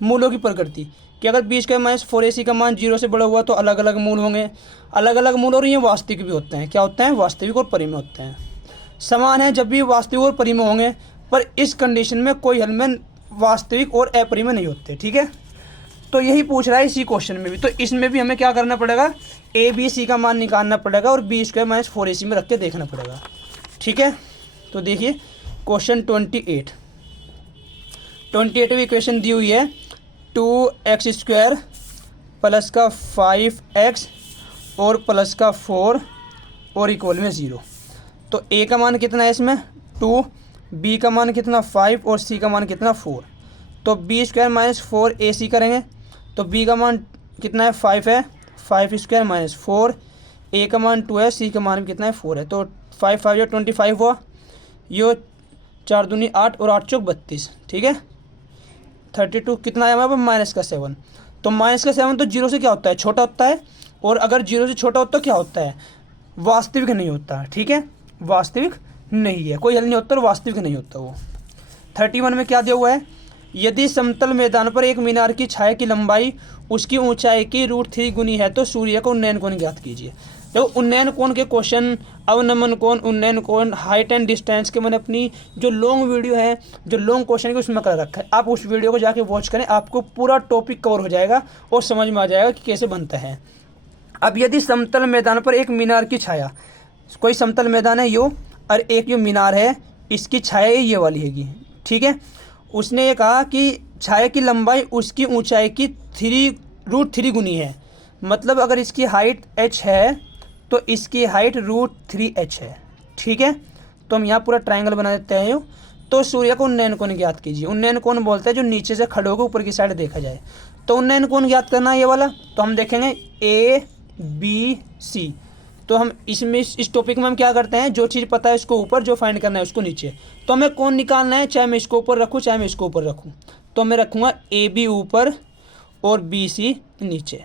मूलों की प्रकृति, कि अगर b² - 4ac का मान 0 से बड़ा हुआ तो अलग अलग मूल होंगे। अलग अलग मूल, और ये वास्तविक भी होते हैं। क्या होते हैं, वास्तविक और परिमेय होते हैं। समान है जब भी वास्तविक और परिमेय होंगे, पर इस कंडीशन में कोई हल में वास्तविक और अपरिमेय नहीं होते, ठीक है। तो यही पूछ रहा है इसी क्वेश्चन में भी। तो इसमें भी हमें क्या करना पड़ेगा, a b c का मान निकालना पड़ेगा और b² - 4ac में रख के देखना पड़ेगा, ठीक है। तो देखिए क्वेश्चन 28 इक्वेशन दी हुई है, 2x² प्लस का 5x और प्लस का 4 और इक्वल में 0। तो a का मान कितना है इसमें 2, b का मान कितना 5 और c का मान कितना 4। तो b² - 4ac करेंगे, तो b का मान कितना है 5 है, 5² - 4, a का मान 2 है, c का मान कितना है 4 है। तो 5 5 या 25 हुआ, यो 4 दूनी 8 और 8 चौक 32, ठीक है। 32 कितना आया हमारे पास -7। तो -7 तो 0 से क्या होता है, छोटा होता है, और अगर 0 से छोटा होता तो क्या होता है, वास्तविक नहीं होता, ठीक है। वास्तविक नहीं है, कोई हल नहीं होता और वास्तविक नहीं होता वो। 31 में क्या दिया हुआ है, यदि समतल मैदान पर एक मीनार की छाया की लंबाई उसकी ऊंचाई की √3 गुनी है तो सूर्य का उन्नयन कोण ज्ञात कीजिए। देखो उन्नयन कोण के क्वेश्चन, अवनमन कोण, उन्नयन कोण, हाइट एंड डिस्टेंस के मैंने अपनी जो लॉन्ग वीडियो है, जो लॉन्ग क्वेश्चन है उसमें कर रखा है। आप उस वीडियो को जाके वॉच करें, आपको पूरा टॉपिक कवर हो जाएगा और समझ में आ जाएगा कि कैसे बनता है। अब यदि समतल मैदान पर एक मीनार की छाया, कोई समतल मैदान है यो, और एक जो मीनार है इसकी छाया ये वाली हैगी, ठीक है। उसने ये कहा कि छाया की लंबाई उसकी ऊंचाई की 3√3 गुनी है। मतलब अगर इसकी हाइट h है तो इसकी हाइट √3h है, ठीक है। तो हम यहाँ पूरा ट्रायंगल बना देते हैं। तो सूर्य को उन्नयन कोण ज्ञात कीजिए। उन्नयन कोण बोलते हैं जो नीचे से खड़े होकर ऊपर की साइड देखा जाए। तो उन्नयन कोण ज्ञात करना है ये वाला। तो हम देखेंगे ABC। तो हम इसमें इस टॉपिक में हम क्या करते हैं, जो चीज़ पता है उसको ऊपर, जो फाइंड करना है उसको नीचे। तो हमें कोण निकालना है, चाहे मैं इसको ऊपर रखूँ चाहे मैं इसको ऊपर रखूँ। तो मैं रखूँगा AB ऊपर और BC नीचे,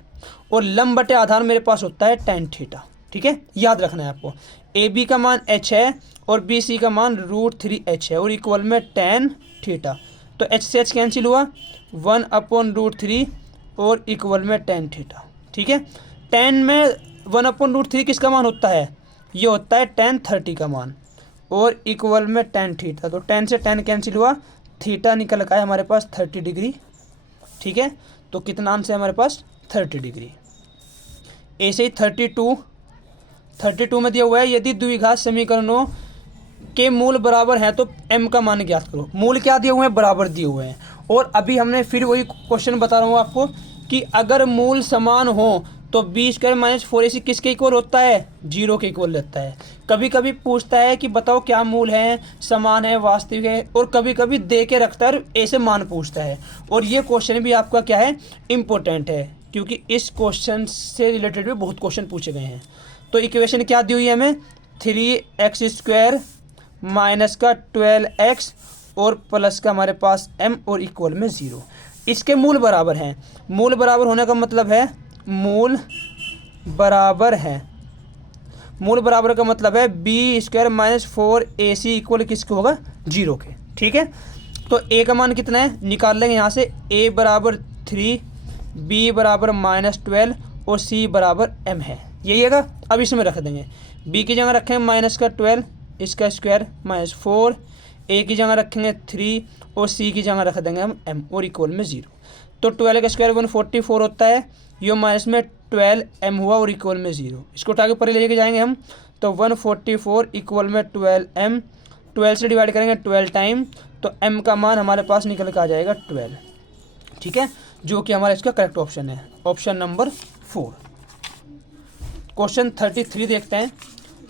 और लंब बटे आधार मेरे पास होता है tan थीटा, ठीक है। याद रखना है आपको, AB का मान h है और BC का मान √3h है और इक्वल में tan थीटा। तो h से h कैंसिल हुआ, 1/√3 और इक्वल में tan थीटा, ठीक है। tan में 1/√3 किसका मान होता है, ये होता है tan 30 का मान और इक्वल में tan थीटा। तो tan से tan कैंसिल हुआ, थीटा निकल का है हमारे पास 30 डिग्री, ठीक है। तो कितना आंसर है हमारे पास 30 डिग्री। ऐसे ही 32 में दिया हुआ है, यदि द्विघात समीकरणों के मूल बराबर हैं तो m का मान ज्ञात करो। मूल क्या दिए हुए हैं, बराबर दिए हुए हैं। और अभी हमने फिर वही क्वेश्चन बता रहा हूँ आपको कि अगर मूल समान हो तो b² - 4ac किसके इक्वल होता है, 0 के इक्वल रहता है। कभी कभी पूछता है कि बताओ क्या मूल है, समान है, वास्तविक है, और कभी कभी दे के रखता है और ऐसे मान पूछता है। और ये क्वेश्चन भी आपका क्या है, इम्पोर्टेंट है, क्योंकि इस क्वेश्चन से रिलेटेड भी बहुत क्वेश्चन पूछे गए हैं। तो इक्वेशन क्या दी हुई है हमें, 3x² माइनस का 12x और प्लस का हमारे पास m और इक्वल में 0। इसके मूल बराबर हैं। मूल बराबर होने का मतलब है, मूल बराबर है, मूल बराबर का मतलब है b² - 4ac इक्वल किसके होगा, 0 के, ठीक है। तो a का मान कितना है, निकाल लेंगे यहाँ से, a बराबर 3, b बराबर -12 और c बराबर m है, यही है। अब इसमें रख देंगे, b की जगह रखेंगे -12, इसका स्क्वायर -4, a की जगह रखेंगे 3 और c की जगह रख देंगे हम m और इक्वल में 0। तो 12 का स्क्वायर 144 होता है, यो माइनस में 12m हुआ और इक्वल में 0। इसको उठा के ऊपर लेके जाएंगे हम, तो 144 इक्वल में 12m, 12 से डिवाइड करेंगे 12 टाइम, तो m का मान हमारे पास निकल के आ जाएगा 12, ठीक है, जो कि हमारा इसका करेक्ट ऑप्शन है, ऑप्शन नंबर 4। क्वेश्चन 33 देखते हैं।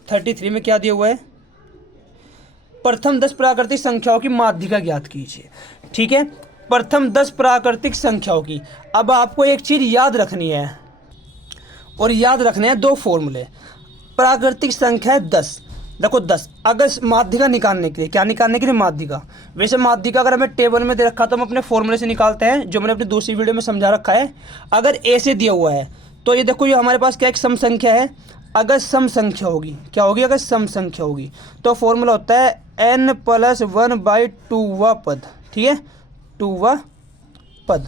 33 में क्या दिया हुआ है, प्रथम 10 प्राकृतिक संख्याओं की माध्यिका ज्ञात कीजिए, ठीक है। प्रथम 10 प्राकृतिक संख्याओं की, अब आपको एक चीज याद रखनी है, और याद रखने हैं 2 फॉर्मूले। प्राकृतिक संख्या है 10, देखो 10, अगर माध्यिका निकालने के लिए, क्या निकालने के लिए, माध्यिका। वैसे माध्यिका अगर हमें टेबल में दे रखा तो हम अपने फॉर्मूले से निकालते हैं, जो मैंने अपनी दूसरी वीडियो में समझा रखा है। अगर ऐसे दिया हुआ है तो ये देखो, ये हमारे पास क्या एक सम संख्या है। अगर सम संख्या होगी, क्या होगी, अगर सम संख्या होगी तो फॉर्मूला होता है n + 1/2वां पद, ठीक है, 2वां पद।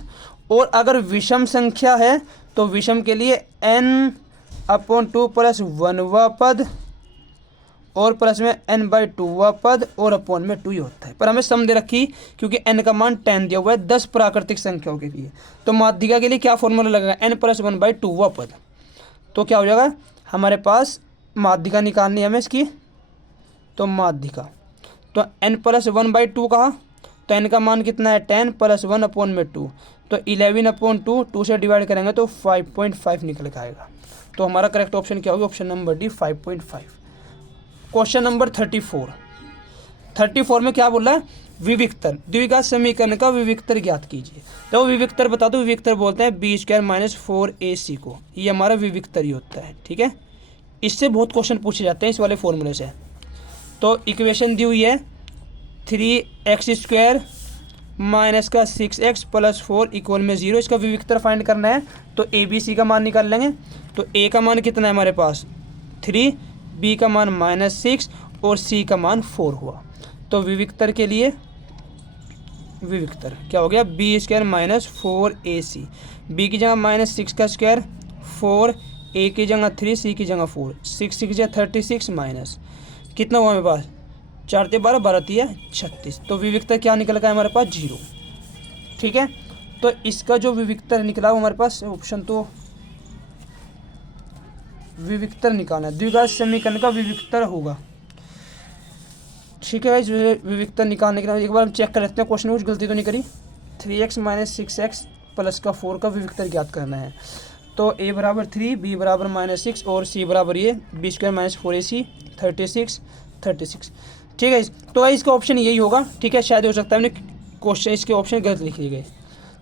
और अगर विषम संख्या है तो विषम के लिए n/2 + 1वां पद और प्लस में n/2वां पद और अपॉन में 2 ही होता है। पर हमें सम दे रखी क्योंकि n का मान 10 दिया हुआ है 10 प्राकृतिक संख्याओं के लिए। तो माध्यिका के लिए क्या फॉर्मूला लगेगा, n + 1/2वां पद। तो क्या हो जाएगा, हमारे पास माध्यिका निकालनी है हमें इसकी, तो माध्यिका, तो n + 1/2 कहा, तो n का मान कितना है 10 + 1 अपॉन में 2, तो 11/2, 2 से डिवाइड करेंगे तो 5.5 निकल के आएगा। तो हमारा करेक्ट ऑप्शन क्या होगा, option number D 5.5। Question number 34 में क्या बोला है, विविक्तर, द्विघात समीकरण का विविक्तर ज्ञात कीजिए। तो विविक्तर बता दो, विविक्तर बोलते हैं b² - 4ac को, ये हमारा विविक्तर ही होता है, ठीक है। इससे बहुत क्वेश्चन पूछे जाते हैं इस वाले फॉर्मूले से। तो इक्वेशन दी हुई है 3x² - 6x + 4 इक्वल में 0। इसका विविक्तर फाइंड करना है तो a b c का मान निकाल लेंगे। तो a का मान कितना है हमारे पास 3, b का मान -6 और c का मान 4 हुआ। तो विविक्तर के लिए विविक्तर क्या हो गया, b² - 4ac, b की जगह -6 का स्क्वायर 4, ए की जगह 3, सी की जगह 4, 6 6 या 36 माइनस कितना हुआ हमारे पास 4 ते 12, 12 तिया 36। तो विविक्तर क्या निकल गया हमारे पास 0। ठीक है, तो इसका जो विविक्तर निकला वो हमारे पास ऑप्शन तो विविक्तर निकालना है, द्विघात समीकरण का विविक्तर होगा। ठीक है गाइस, विविक्तर निकालने के लिए एक बार हम चेक कर लेते हैं क्वेश्चन में कुछ गलती तो नहीं करी। 3x माइनस 6x प्लस का 4 का विविक्तर ज्ञात करना है। तो a बराबर 3, b बराबर -6 और c बराबर ये b² माइनस 4ac 36 36। ठीक है, तो इसका ऑप्शन यही होगा। ठीक है, शायद हो सकता है हमने क्वेश्चन इसके ऑप्शन गलत लिख लिए गए।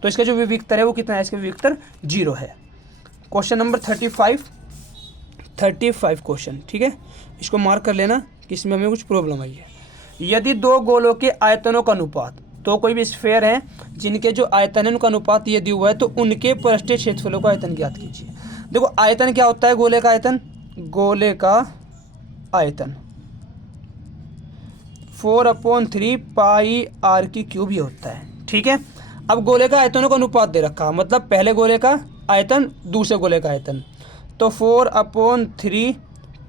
तो इसका जो विविक्तर है वो कितना है, इसका विविक्तर 0 है। Question number 35 question. ठीक है, इसको मार्क कर लेना कि इसमें हमें कुछ प्रॉब्लम आई है। यदि दो गोलों के आयतनों का अनुपात, तो कोई भी स्फीयर है जिनके जो आयतन है उनका अनुपात ये दिया हुआ है, तो उनके पृष्ठीय क्षेत्रफलों का आयतन ज्ञात कीजिए। देखो आयतन क्या होता है, गोले का आयतन, गोले का आयतन 4/3 पाई r की क्यूब ये होता है। ठीक है, अब गोले का आयतनों का अनुपात दे रखा, मतलब पहले गोले का आयतन दूसरे गोले का आयतन, तो 4/3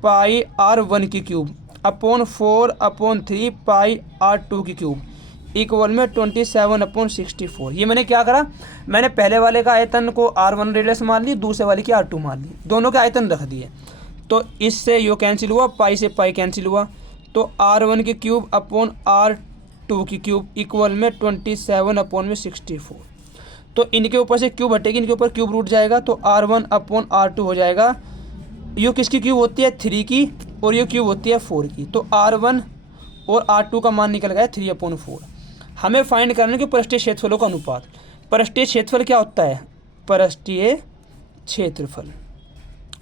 पाई r1 की क्यूब अपॉन 4/3 पाई r2 की क्यूब इक्वल में 27/64। ये मैंने क्या करा, मैंने पहले वाले का आयतन को r1 रेडियस मान ली, दूसरे वाले की r2 मान ली, दोनों के आयतन रख दिए। तो इससे यो कैंसिल हुआ, पाई से पाई कैंसिल हुआ, तो r1 की क्यूब अपॉन r2 की क्यूब इक्वल में 27/64। तो इनके ऊपर से क्यूब हटेगी, इनके ऊपर क्यूब रूट जाएगा, तो r1/r2 हो जाएगा। यो किसकी क्यूब होती है, 3 की, और ये क्यूब होती है 4 की। तो r1 और r2 का मान निकल गया 3/4। हमें फाइंड करना है कि पृष्ठीय क्षेत्रफलों का अनुपात। पृष्ठीय क्षेत्रफल क्या होता है, पृष्ठीय क्षेत्रफल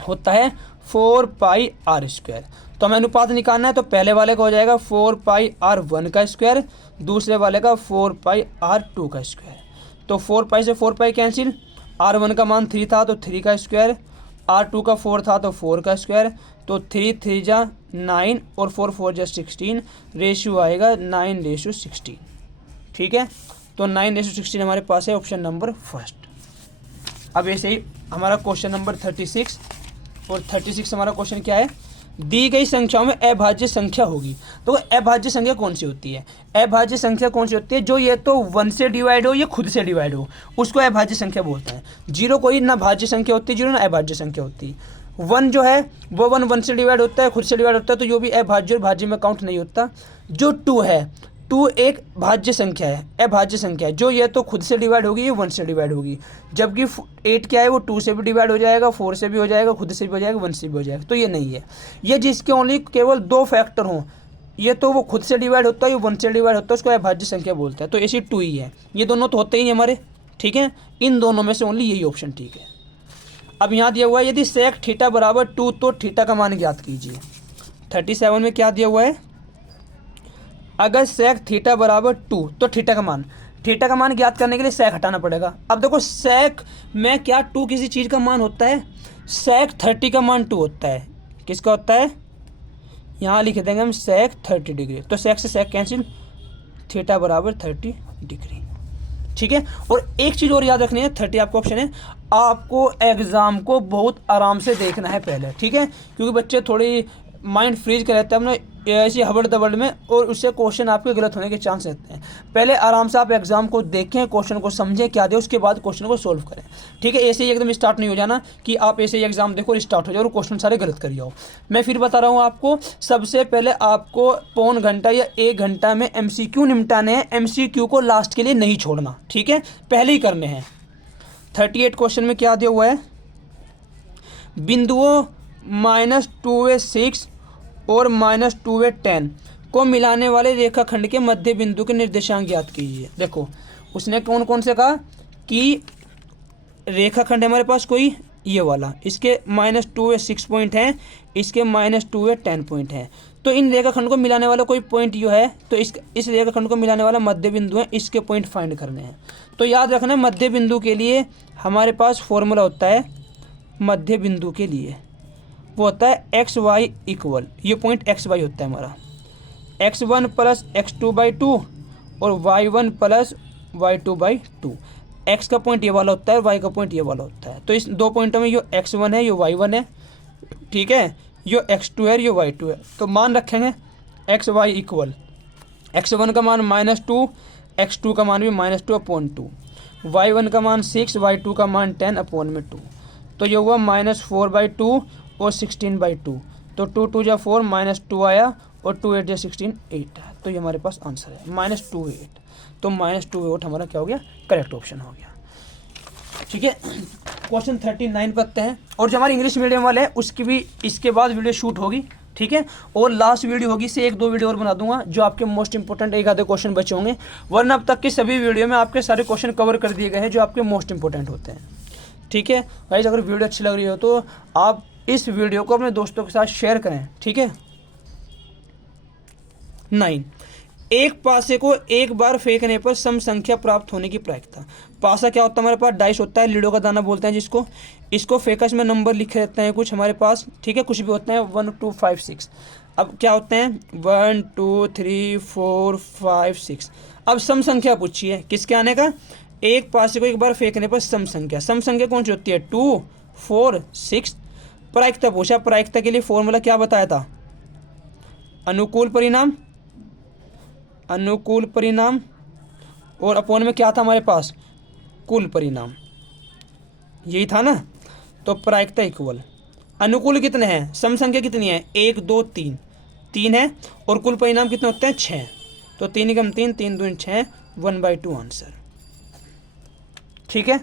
होता है 4 पाई r²। तो हमें अनुपात निकालना है, तो पहले वाले का हो जाएगा 4 पाई r1 का स्क्वायर, दूसरे वाले का 4 पाई r2 का स्क्वायर। तो 4 पाई से 4 पाई कैंसिल, r1 का मान 3 था तो 3 का स्क्वायर, r2 का 4 था तो 4 का स्क्वायर, तो 3 3 जा 9 और 4 4 जा 16, रेशियो आएगा 9:16। ठीक है, तो 9:16 हमारे पास है ऑप्शन नंबर फर्स्ट। अब ऐसे ही हमारा क्वेश्चन नंबर 36, और 36 हमारा क्वेश्चन क्या है, दी गई संख्याओं में अभाज्य संख्या होगी। तो अभाज्य संख्या कौन सी होती है, अभाज्य संख्या कौन सी होती है, जो ये तो 1 से डिवाइड हो, ये खुद से डिवाइड हो, उसको अभाज्य संख्या बोलते हैं। 0 कोई ना भाज्य संख्या होती है, 0 ना अभाज्य संख्या होती है। 1 जो है वो 1 से डिवाइड होता है, खुद से डिवाइड होता है, तो जो भी अभाज्य और भाज्य में काउंट नहीं होता। जो 2 है, 2 एक भाज्य संख्या है, अभाज्य संख्या है, जो ये तो खुद से डिवाइड होगी, ये 1 से डिवाइड होगी। जबकि 8 क्या है, वो 2 से भी डिवाइड हो जाएगा, 4 से भी हो जाएगा, खुद से भी हो जाएगा, 1 से भी हो जाएगा। तो ये नहीं है, ये जिसके ओनली केवल 2 फैक्टर हों, ये तो वो खुद से डिवाइड होता है, ये 1 से डिवाइड होता है, उसको अभाज्य संख्या बोलते हैं। तो ऐसी 2 ही है, ये दोनों तो होते ही हैं हमारे। ठीक है, इन दोनों में से ओनली यही ऑप्शन ठीक है। अब यहाँ दिया हुआ है यदि सेक थीटा बराबर 2, तो थीटा का मान ज्ञात कीजिए। 37 में क्या दिया हुआ है, अगर सेक थीटा बराबर 2, तो थीटा का मान ज्ञात करने के लिए सेक हटाना पड़ेगा। अब देखो सेक में क्या 2 किसी चीज़ का मान होता है, सेक 30 का मान 2 होता है। किसका होता है, यहाँ लिख देंगे हम सेक 30 डिग्री, तो सेक से सेक कैंसिल, थीटा बराबर 30 डिग्री। ठीक है, और एक चीज़ और याद रखनी है, 30 आपको ऑप्शन है, आपको एग्ज़ाम को बहुत आराम से देखना है पहले। ठीक है, क्योंकि बच्चे थोड़ी माइंड फ्रीज कर लेते हैं अपने ऐसी हबड़ दबड़ में, और उससे क्वेश्चन आपके गलत होने के चांस रहते हैं। पहले आराम से आप एग्जाम को देखें, क्वेश्चन को समझें क्या दे, उसके बाद क्वेश्चन को सोल्व करें। ठीक है, ऐसे ही एकदम स्टार्ट नहीं हो जाना कि आप ऐसे ही एग्जाम देखो और स्टार्ट हो जाओ और क्वेश्चन सारे गलत कर जाओ। मैं फिर बता रहा हूँ आपको, सबसे पहले आपको पौन घंटा या 1 घंटा में MCQ निपटाने हैं, MCQ को लास्ट के लिए नहीं छोड़ना। ठीक है, पहले ही करने हैं। 38 क्वेश्चन में क्या दिया हुआ है, बिंदुओं -2a6 और -2a10 को मिलाने वाले रेखाखंड के मध्य बिंदु के निर्देशांक ज्ञात कीजिए। देखो उसने कौन कौन से कहा कि रेखाखंड हमारे पास कोई ये वाला, इसके -2a6 पॉइंट हैं, इसके -2a10 पॉइंट हैं। तो इन रेखाखंड को मिलाने वाला कोई पॉइंट जो है, तो इस रेखाखंड को मिलाने वाला मध्य बिंदु है, इसके पॉइंट फाइंड करने हैं। तो याद रखना मध्य बिंदु के लिए हमारे पास फॉर्मूला होता है, मध्य बिंदु के लिए वो होता है XY इक्वल, ये पॉइंट XY होता है हमारा, x1 + x2/2 और y1 + y2/2। एक्स का पॉइंट ये वाला होता है, वाई का पॉइंट ये वाला होता है। तो इस दो पॉइंटों में यो x1 है, यो y1 है, ठीक है, यो x2 है, यो y2 है। तो मान रखेंगे एक्स वाई इक्वल x1 का मान -2, x2 का मान भी -2/2, y1 का मान 6, y2 का मान 10/2। तो ये हुआ -4/2 और 16/2। तो 2 2 जा 4, -2 आया और 2 8 जा 16, 8 है। तो ये हमारे पास आंसर है -2/8। तो -2/8 हमारा क्या हो गया, करेक्ट ऑप्शन हो गया। ठीक है, क्वेश्चन 39 पर आते हैं। और जो हमारे इंग्लिश मीडियम वाले हैं उसकी भी इसके बाद वीडियो शूट होगी, ठीक है, और लास्ट वीडियो होगी, से 1-2 वीडियो और बना दूंगा जो आपके मोस्ट इंपोर्टेंट एक आधे क्वेश्चन बचे होंगे, वरना अब तक की सभी वीडियो में आपके सारे क्वेश्चन कवर कर दिए गए हैं जो आपके मोस्ट इंपोर्टेंट होते हैं। ठीक है गाइस, अगर वीडियो अच्छी लग रही हो तो आप इस वीडियो को अपने दोस्तों के साथ शेयर करें। ठीक है। 9, एक पासे को एक बार फेंकने पर सम संख्या प्राप्त होने की प्रायिकता। पासा क्या होता है हमारे पास, डाइस होता है, लीडो का दाना बोलते हैं जिसको। इसको फेंका, इसमें नंबर लिखे रहते हैं कुछ हमारे पास, ठीक है, कुछ भी होते हैं 1 2 5 6। अब क्या होते हैं 1 2 3 4 5 6। अब सम संख्या पूछिए किसके आने का, एक पासे को एक बार फेंकने पर सम संख्या। सम संख्या कौन सी होती है, 2 4 6। प्रायिकता पूछा, प्रायिकता के लिए फॉर्मूला क्या बताया था, अनुकूल परिणाम, अनुकूल परिणाम, और अपॉन में क्या था हमारे पास, कुल परिणाम, यही था ना। तो प्रायिकता इक्वल, अनुकूल कितने हैं, सम संख्या कितनी है, 1 2 3, 3 है, और कुल परिणाम कितने होते हैं, 6। तो 3 कम 3, 3 दूनी 6, 1/2 आंसर। ठीक है।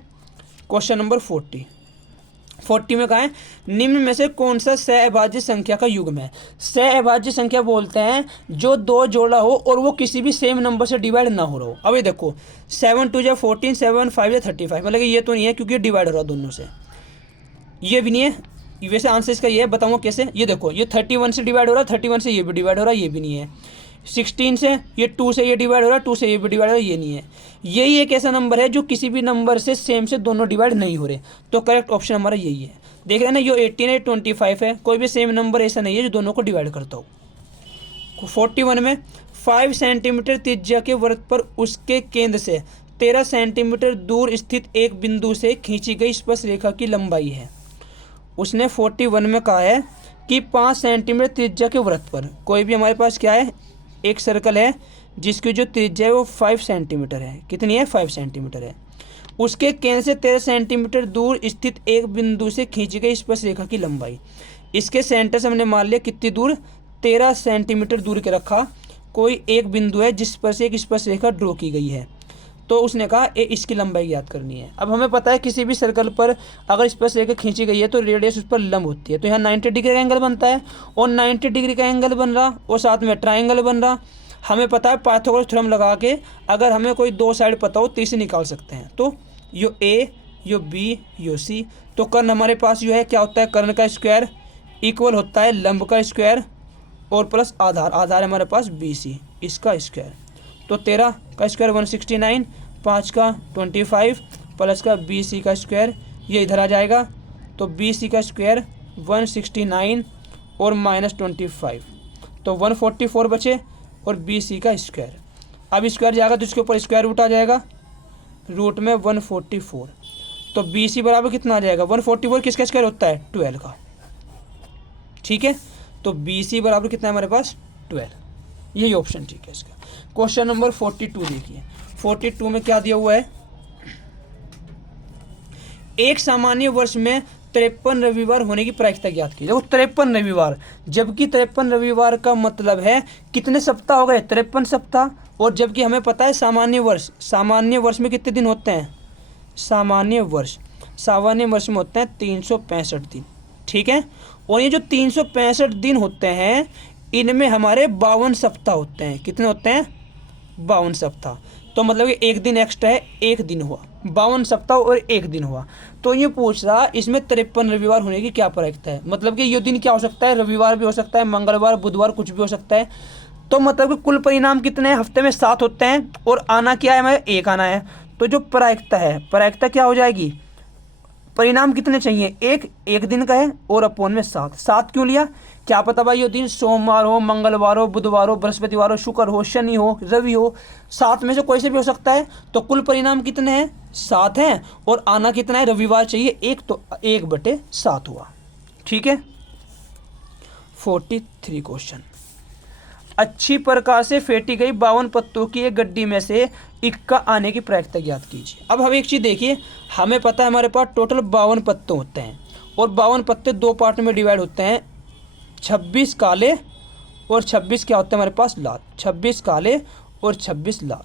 क्वेश्चन नंबर 40 में कहा है निम्न में से कौन सा सहअभाज्य संख्या का युग्म है। सहअभाज्य संख्या बोलते हैं जो 2 जोड़ा हो और वो किसी भी सेम नंबर से डिवाइड ना हो रहा हो। अब ये देखो 7 2 जा 14, 7 5 जा 35, मतलब ये तो नहीं है क्योंकि डिवाइड हो रहा है दोनों से, ये भी नहीं है। वैसे आंसर इसका ये है, बताऊँ कैसे, ये देखो ये 31 से डिवाइड हो रहा है, 31 से ये भी डिवाइड हो रहा है, ये भी नहीं है। 16 से, ये 2 से ये डिवाइड हो रहा है, 2 से ये भी डिवाइड हो रहा है, ये नहीं है। यही एक ऐसा नंबर है जो किसी भी नंबर से सेम से दोनों डिवाइड नहीं हो रहे। तो करेक्ट ऑप्शन हमारा यही है। देख रहे हैं ना, ये 18 है, 25 है, कोई भी सेम नंबर ऐसा नहीं है जो दोनों को डिवाइड करता हो। 41 में 5 सेंटीमीटर त्रिज्या के वृत्त पर उसके केंद्र से 13 सेंटीमीटर दूर स्थित एक बिंदु से खींची गई स्पर्श रेखा की लंबाई है। उसने 41 में कहा है कि 5 सेंटीमीटर त्रिज्या के वृत्त पर, कोई भी हमारे पास क्या है, एक सर्कल है जिसकी जो त्रिज्या है वो 5 सेंटीमीटर है। कितनी है, 5 सेंटीमीटर है। उसके केंद्र से 13 सेंटीमीटर दूर स्थित एक बिंदु से खींची गई स्पर्श रेखा की लंबाई। इसके सेंटर से हमने मान लिया कितनी दूर, 13 सेंटीमीटर दूर के रखा। कोई एक बिंदु है जिस पर से एक स्पर्श रेखा ड्रॉ की गई है। तो उसने कहा इसकी लंबाई याद करनी है। अब हमें पता है किसी भी सर्कल पर अगर स्पर्श रेखा खींची गई है तो रेडियस उस पर लंब होती है। तो यहाँ 90 डिग्री का एंगल बनता है, और 90 डिग्री का एंगल बन रहा और साथ में ट्राइंगल बन रहा। हमें पता है पाइथागोरस थ्योरम लगा के अगर हमें कोई 2 साइड पता हो तो इसे निकाल सकते हैं। तो यो ए, यो बी, यो सी। तो कर्ण हमारे पास जो है क्या होता है, कर्ण का स्क्वायर इक्वल होता है लंब का स्क्वायर और प्लस आधार, आधार हमारे पास BC, इसका स्क्वायर। तो 13 का स्क्वायर 169, 5 का 25 प्लस का BC का स्क्वायर, ये इधर आ जाएगा। तो BC का स्क्वायर 169 और -25, तो 144 बचे, और BC का स्क्वायर। अब स्क्वायर जाएगा तो इसके ऊपर स्क्वायर रूट आ जाएगा, रूट में 144। तो BC बराबर कितना आ जाएगा, 144 किसका स्क्वायर होता है, 12 का। ठीक है, तो BC बराबर कितना है हमारे पास, 12। यही ऑप्शन ठीक है इसका। क्वेश्चन नंबर 42 देखिए। 42 में क्या दिया हुआ है, एक सामान्य वर्ष में 53 रविवार होने की प्रायिकता ज्ञात की। देखो 53 रविवार, जबकि 53 रविवार का मतलब है कितने सप्ताह हो गए, 53 सप्ताह। और जबकि हमें पता है सामान्य वर्ष में कितने दिन होते हैं, सामान्य वर्ष में होते हैं 365 दिन। ठीक है, और ये जो 365 दिन होते हैं इनमें हमारे 52 सप्ताह होते हैं। कितने होते हैं, 52 सप्ताह। तो मतलब कि एक दिन एक्स्ट्रा है, एक दिन हुआ, 52 सप्ताह और एक दिन हुआ। तो ये पूछ रहा इसमें 53 रविवार होने की क्या प्रायिकता है। मतलब कि ये दिन क्या हो सकता है, रविवार भी हो सकता है, मंगलवार, बुधवार, कुछ भी हो सकता है। तो मतलब कि कुल परिणाम कितने हैं, हफ्ते में 7 होते हैं, और आना क्या है हमें, 1 आना है। तो जो प्रायिकता है, प्रायिकता क्या हो जाएगी, परिणाम कितने चाहिए, एक दिन का है और अपॉन में 7। 7 क्यों लिया, क्या पता भाई ये दिन सोमवार हो, मंगलवार हो, बुधवार हो, बृहस्पतिवार हो, शुक्र हो, शनि हो, रवि हो, 7 में से कोई से भी हो सकता है। तो कुल परिणाम कितने हैं? 7 हैं। और आना कितना है? रविवार चाहिए एक, तो 1/7 हुआ। ठीक है। 43 क्वेश्चन। अच्छी प्रकार से फेंटी गई 52 पत्तों की एक गड्डी में से इक्का आने की प्रायिकता ज्ञात कीजिए। अब हम एक चीज़ देखिए, हमें पता है हमारे पास टोटल 52 पत्ते होते हैं और 52 पत्ते 2 पार्ट में डिवाइड होते हैं, 26 काले और 26 क्या होते हैं हमारे पास? लाल। 26 काले और 26 लाल।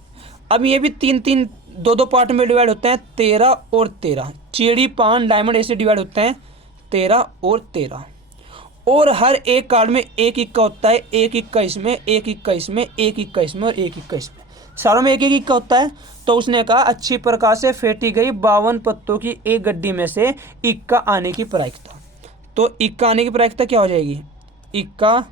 अब ये भी 3 2 पार्ट में डिवाइड होते हैं, 13 और 13। चीड़ी, पान, डायमंड ऐसे डिवाइड होते हैं, 13 और 13। और हर एक कार्ड में एक इक्का होता है, एक इक्का इसमें, एक इक्का इसमें, एक इक्का इसमें और एक इक्का इसमें, सारों में एक एक इक्का होता है। तो उसने कहा अच्छी प्रकार से फेंटी गई 52 पत्तों की एक गड्डी में से इक्का आने की प्रायिकता। तो इक्का आने की प्रायिकता क्या हो जाएगी? इक्का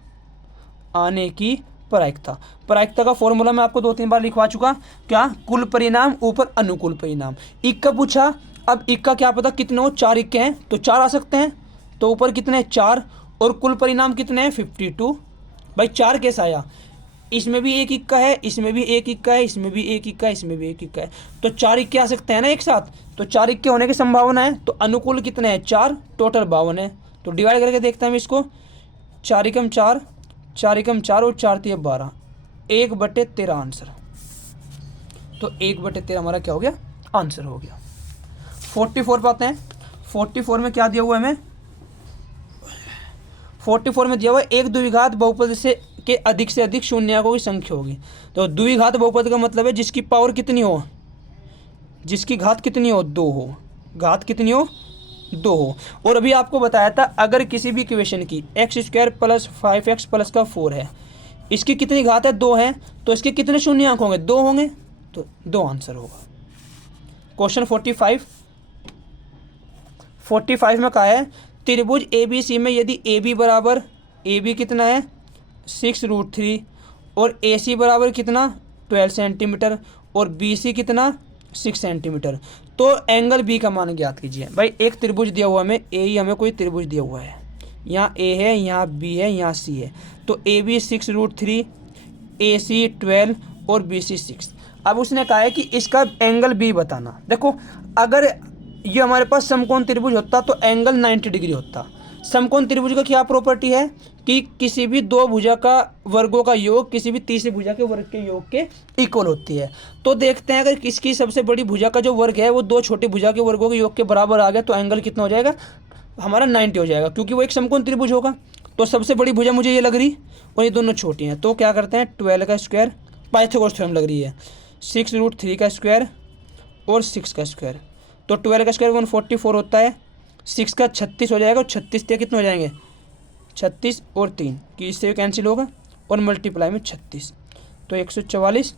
आने की प्रायिकता। प्रायिकता का फॉर्मूला मैं आपको 2-3 बार लिखवा चुका। क्या? कुल परिणाम ऊपर अनुकूल परिणाम। इक्का पूछा, अब इक्का क्या पता कितने हो? 4 इक्के हैं तो 4 आ सकते हैं। तो ऊपर कितने? 4। और कुल परिणाम कितने हैं? 52। भाई 4 कैसे आया? इसमें भी एक इक्का है, इसमें भी एक इक्का है, इसमें भी एक इक्का है, इसमें भी एक इक्का है। तो 4 इक्के आ सकते हैं ना एक साथ। तो 4 इक्के होने की संभावना है। तो अनुकूल कितने हैं? 4, टोटल 52 है। तो डिवाइड करके देखते हैं हम इसको। 4 एकम 4, 4 एकम 4 और 4 3 12, 1/13 आंसर। तो 1/13 हमारा क्या हो गया? आंसर हो गया। 44 पाते हैं। 44 में क्या दिया हुआ है हमें? 44 में दिया हुआ है एक द्विघात बहुपद के अधिक से अधिक शून्यकों की संख्या होगी। तो द्विघात बहुपद का मतलब है जिसकी पावर कितनी हो? जिसकी घात कितनी हो? 2 हो। घात कितनी हो? 2 हो। और अभी आपको बताया था अगर किसी भी इक्वेशन की x² + 5x + का 4 है, इसकी कितनी घात है? 2 है। तो इसके कितने शून्यक होंगे? 2 होंगे। तो 2 आंसर होगा। क्वेश्चन 45 में कहा है त्रिभुज ABC में यदि AB बराबर, AB कितना है? 6√3 और AC बराबर कितना? 12 सेंटीमीटर और BC कितना? 6 सेंटीमीटर। तो एंगल B का मान ज्ञात कीजिए। भाई एक त्रिभुज दिया हुआ हमें, A हमें कोई त्रिभुज दिया हुआ है, यहाँ A है, यहाँ B है, यहाँ C है। तो AB 6√3, AC 12 और BC 6। अब उसने कहा है कि इसका एंगल B बताना। देखो अगर ये हमारे पास समकोण त्रिभुज होता तो एंगल 90 डिग्री होता। समकोण त्रिभुज का क्या प्रॉपर्टी है कि किसी भी 2 भुजा का वर्गों का योग किसी भी तीसरी भुजा के वर्ग के योग के इक्वल होती है। तो देखते हैं अगर किसकी सबसे बड़ी भुजा का जो वर्ग है वो 2 छोटी भुजा के वर्गों के योग के बराबर आ गया तो एंगल कितना हो जाएगा? हमारा 90 हो जाएगा, क्योंकि वो एक समकोण त्रिभुज होगा। तो सबसे बड़ी भुजा मुझे ये लग रही और ये दोनों छोटी हैं। तो क्या करते हैं? 12 का स्क्वायर, पाइथागोरस थ्योरम लग रही है, 6√3 का स्क्वायर और 6 का स्क्वायर। तो 12 का स्क्वायर 144 होता है, 6 का 36 हो जाएगा और 36 से कितने हो जाएंगे? 36 और 3 कि इससे कैंसिल होगा और मल्टीप्लाई में 36, तो 144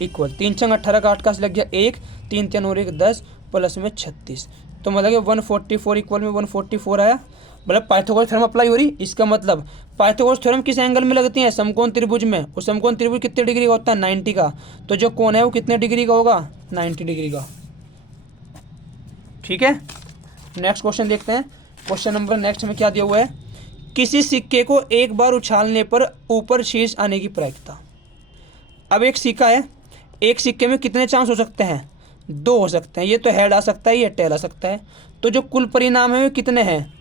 इक्वल 3 छंग 18 का 8 का लग गया 1, 3 3 और 1 10 प्लस में 36। तो मतलब 144 इक्वल में 144 आया। मतलब पाइथागोरस थ्योरम अप्लाई हो रही। इसका मतलब पाइथागोरस थ्योरम किस एंगल में लगती है? समकोण त्रिभुज में। और समकोण त्रिभुज कितने डिग्री का होता है? 90 का। तो जो कोण है वो कितने डिग्री का होगा? 90 डिग्री का। ठीक है। नेक्स्ट क्वेश्चन देखते हैं। क्वेश्चन नंबर नेक्स्ट में क्या दिया हुआ है? किसी सिक्के को एक बार उछालने पर ऊपर शीर्ष आने की प्रायिकता। अब एक सिक्का है, एक सिक्के में कितने चांस हो सकते हैं? 2 हो सकते हैं। ये तो हेड आ सकता है, ये टेल आ सकता है। तो जो कुल परिणाम है वो कितने हैं?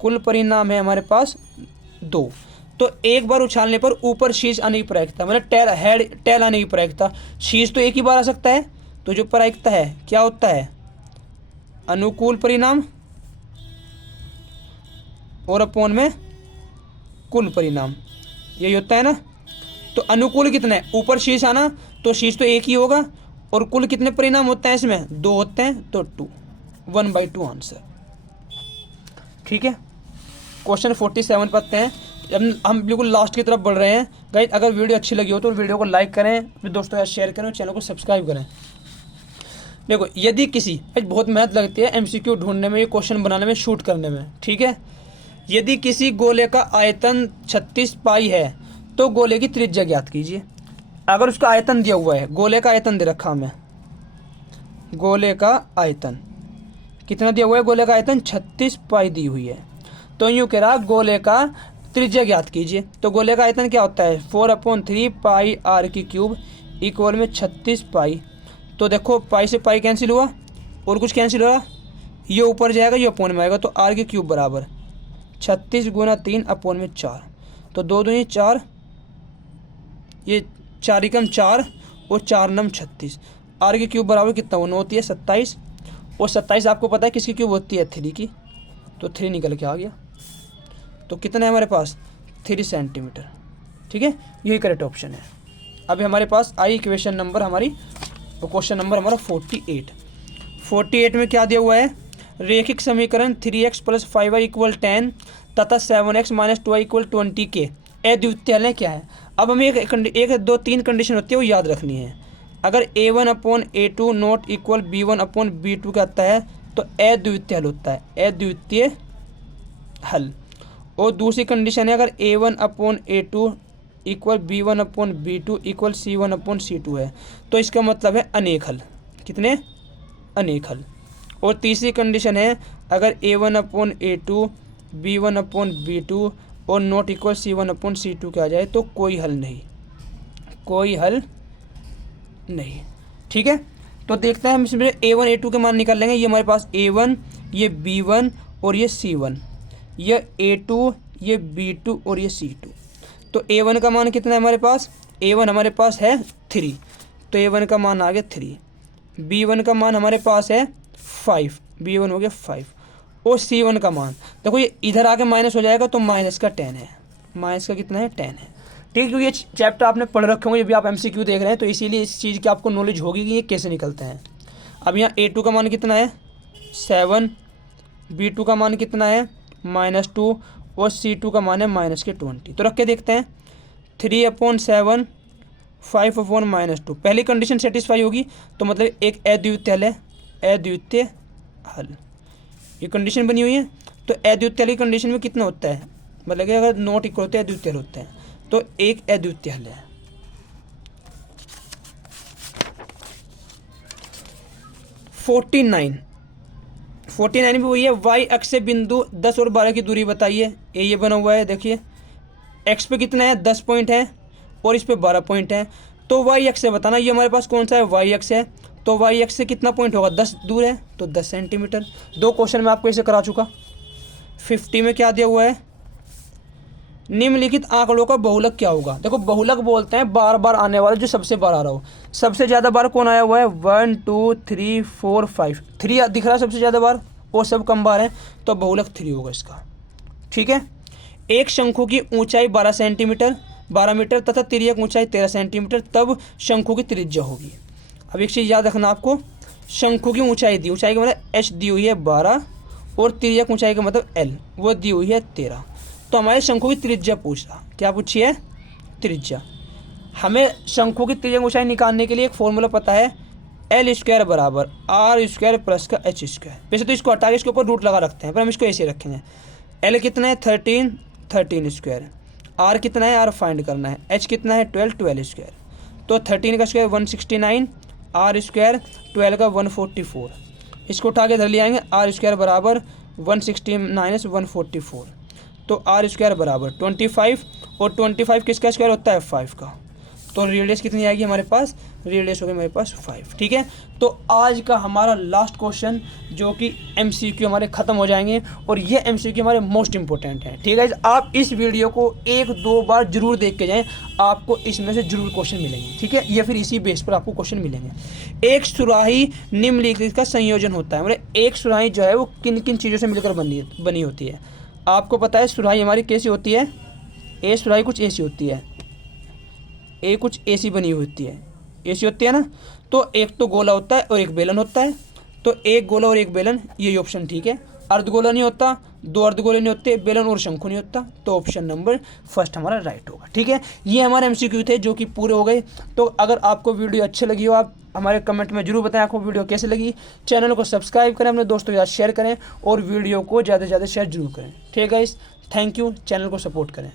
कुल परिणाम है हमारे पास 2। तो एक बार उछालने पर ऊपर शीर्ष आने की प्रायिकता, मतलब टेल आने की प्रायिकता। शीर्ष तो एक ही बार आ सकता है। तो जो प्रायिकता है क्या होता है? अनुकूल परिणाम और अपोन में कुल परिणाम, यही होता है ना। तो अनुकूल कितने? ऊपर शीर्ष आना, तो शीर्ष तो एक ही होगा। और कुल कितने परिणाम होते हैं इसमें? 2 होते हैं, तो 2, 1/2 आंसर। ठीक है। क्वेश्चन 47 पढ़ते हैं। जब हम बिल्कुल लास्ट की तरफ बढ़ रहे हैं गाइस, अगर वीडियो अच्छी लगी हो तो वीडियो को लाइक करें, अपने दोस्तों के साथ शेयर करें और चैनल को सब्सक्राइब करें। देखो यदि किसी, बहुत मेहनत लगती है MCQ ढूंढने में, ये क्वेश्चन बनाने में, शूट करने में। ठीक है। यदि किसी गोले का आयतन 36 पाई है तो गोले की त्रिज्या ज्ञात कीजिए। अगर उसका आयतन दिया हुआ है, गोले का आयतन दे रखा हमें, गोले का आयतन कितना दिया हुआ है? गोले का आयतन 36 पाई दी हुई है। तो यूँ कह रहा गोले का त्रिज्या ज्ञात कीजिए। तो गोले का आयतन क्या होता है 4/3 पाई आर की क्यूब इक्वल में 36 पाई। तो देखो पाई से पाई कैंसिल हुआ और कुछ कैंसिल हुआ, ये ऊपर जाएगा ये अपोन में आएगा, तो आर की क्यूब बराबर 36 गुना 3 अपोन में 4। तो 2 दूनी 4, ये 4 एकम 4 और 4 नम 36। आर की क्यूब बराबर कितना होती है 27, और 27 आपको पता है किसकी क्यूब होती है 3 की, तो 3 निकल के आ गया। तो कितना है हमारे पास 3 सेंटीमीटर। ठीक है, यही करेक्ट ऑप्शन है। अभी हमारे पास आई इक्वेशन नंबर हमारी, क्वेश्चन नंबर हमारा 48 में क्या दिया हुआ है, रेखिक समीकरण 3x + 5y = 10 तथा 7x - 2y = 20 के अद्वितीय हल क्या है। अब हमें एक दो तीन कंडीशन होती है वो याद रखनी है। अगर a1/a2 नॉट इक्वल b1/b2 कहता है तो अद्वितीय हल होता है, अद्वितीय हल। और दूसरी कंडीशन है अगर a1/a2 equal b1/b2 equal c1/c2 है तो इसका मतलब है अनेक हल। कितने अनेक हल। और तीसरी कंडीशन है अगर a1/a2 b1/b2 और नॉट इक्वल c1/c2 क्या आ जाए तो कोई हल नहीं, कोई हल नहीं। ठीक है, तो देखते हैं हम इसमें a1 a2 के मान निकाल लेंगे। ये हमारे पास a1, ये b1 और ये c1, ये a2, ये b2 और ये c2। तो a1 का मान कितना है हमारे पास, a1 हमारे पास है 3, तो a1 का मान आ गया 3। b1 का मान हमारे पास है 5, b1 हो गया 5। और c1 का मान देखो ये इधर आके माइनस हो जाएगा तो माइनस का 10 है, माइनस का कितना है 10 है। ठीक है, क्योंकि ये चैप्टर आपने पढ़ रखे होंगे, जब भी आप MCQ देख रहे हैं तो इसीलिए इस चीज़ की आपको नॉलेज होगी कि ये कैसे निकलते हैं। अब यहाँ a2 का मान कितना है 7, b2 का मान कितना है -2 और c2 का मान है -20। तो रख के देखते हैं 3/7 5/-2। पहली कंडीशन सेटिस्फाई होगी तो मतलब एक अद्वितीय हल है, अद्वितीय हल। ये कंडीशन बनी हुई है तो अद्वितीय हल की कंडीशन में कितना होता है, मतलब कि अगर नॉट इक्वल होते हैं अद्वितीय हल होते हैं, तो एक अद्वितीय हल है। 49 भी वही है, y अक्ष से बिंदु 10 और 12 की दूरी बताइए। ये बना हुआ है, देखिए x पे कितना है 10 पॉइंट है और इस पे 12 पॉइंट है। तो y अक्ष से बताना, ये हमारे पास कौन सा है y अक्ष है, तो y अक्ष से कितना पॉइंट होगा 10 दूर है तो 10 सेंटीमीटर। 2 क्वेश्चन में आपको इसे करा चुका। 50 में क्या दिया हुआ है, निम्नलिखित आंकड़ों का बहुलक क्या होगा। देखो बहुलक बोलते हैं बार बार आने वाला, जो सबसे बार आ रहा हो। सबसे ज़्यादा बार कौन आया हुआ है 1 2 3 4 5, 3 दिख रहा है सबसे ज़्यादा बार और सब कम बार है, तो बहुलक 3 होगा इसका। ठीक है, एक शंकु की ऊंचाई 12 मीटर तथा तिर्यक ऊंचाई 13 सेंटीमीटर, तब शंकु की त्रिज्या होगी। अब एक चीज़ याद रखना आपको, शंकु की ऊंचाई दी, ऊंचाई का मतलब h दी हुई है 12 और तिर्यक ऊंचाई का मतलब l वो दी हुई है 13। तो हमारे शंकु की त्रिज्या पूछ रहा, क्या पूछी है त्रिज्या। हमें शंकु की त्रिज्या ऊंचाई निकालने के लिए एक फॉर्मूला पता है, l² बराबर r² प्लस का h²। वैसे तो इसको हटा के इसके ऊपर रूट लगा रखते हैं, पर हम इसको ऐसे रखेंगे। l कितना है 13² r कितना है r फाइंड करना है, h कितना है 12² तो 13 का स्क्वायर 169, r² 12 का 144। इसको उठा के इधर ले आएंगे, r² बराबर 169 144, तो r² बराबर 25 और 25 किसका स्क्वायर होता है 5 का। तो रेडियस कितनी आएगी हमारे पास, रेडियस होगी हमारे पास 5। ठीक है, तो आज का हमारा लास्ट क्वेश्चन जो कि MCQ हमारे ख़त्म हो जाएंगे, और ये MCQ हमारे मोस्ट इंपॉर्टेंट है। ठीक है, आप इस वीडियो को 1-2 बार जरूर देख के जाएं, आपको इसमें से जरूर क्वेश्चन मिलेंगे। ठीक है, ये फिर इसी बेस पर आपको क्वेश्चन मिलेंगे। एक सुराही निम्नलिखित का संयोजन होता है, मतलब एक सुराही जो है वो किन किन चीज़ों से मिलकर बनी होती है। आपको पता है सुराही हमारी कैसी होती है, ए सुराही कुछ ऐसी होती है, ए कुछ ऐसी बनी होती है, ऐसी होती है ना। तो एक तो गोला होता है और एक बेलन होता है, तो एक गोला और एक बेलन, ये ऑप्शन ठीक है। अर्धगोला नहीं होता, 2 अर्धगोले नहीं होते, बेलन और शंकु नहीं होता, तो ऑप्शन नंबर फर्स्ट हमारा राइट होगा। ठीक है, ये हमारे MCQ थे जो कि पूरे हो गए। तो अगर आपको वीडियो अच्छी लगी हो, आप हमारे कमेंट में जरूर बताएं आपको वीडियो कैसे लगी। चैनल को सब्सक्राइब करें, अपने दोस्तों के साथ शेयर करें और वीडियो को ज़्यादा से ज़्यादा शेयर जरूर करें। ठीक है गाइस, थैंक यू, चैनल को सपोर्ट करें।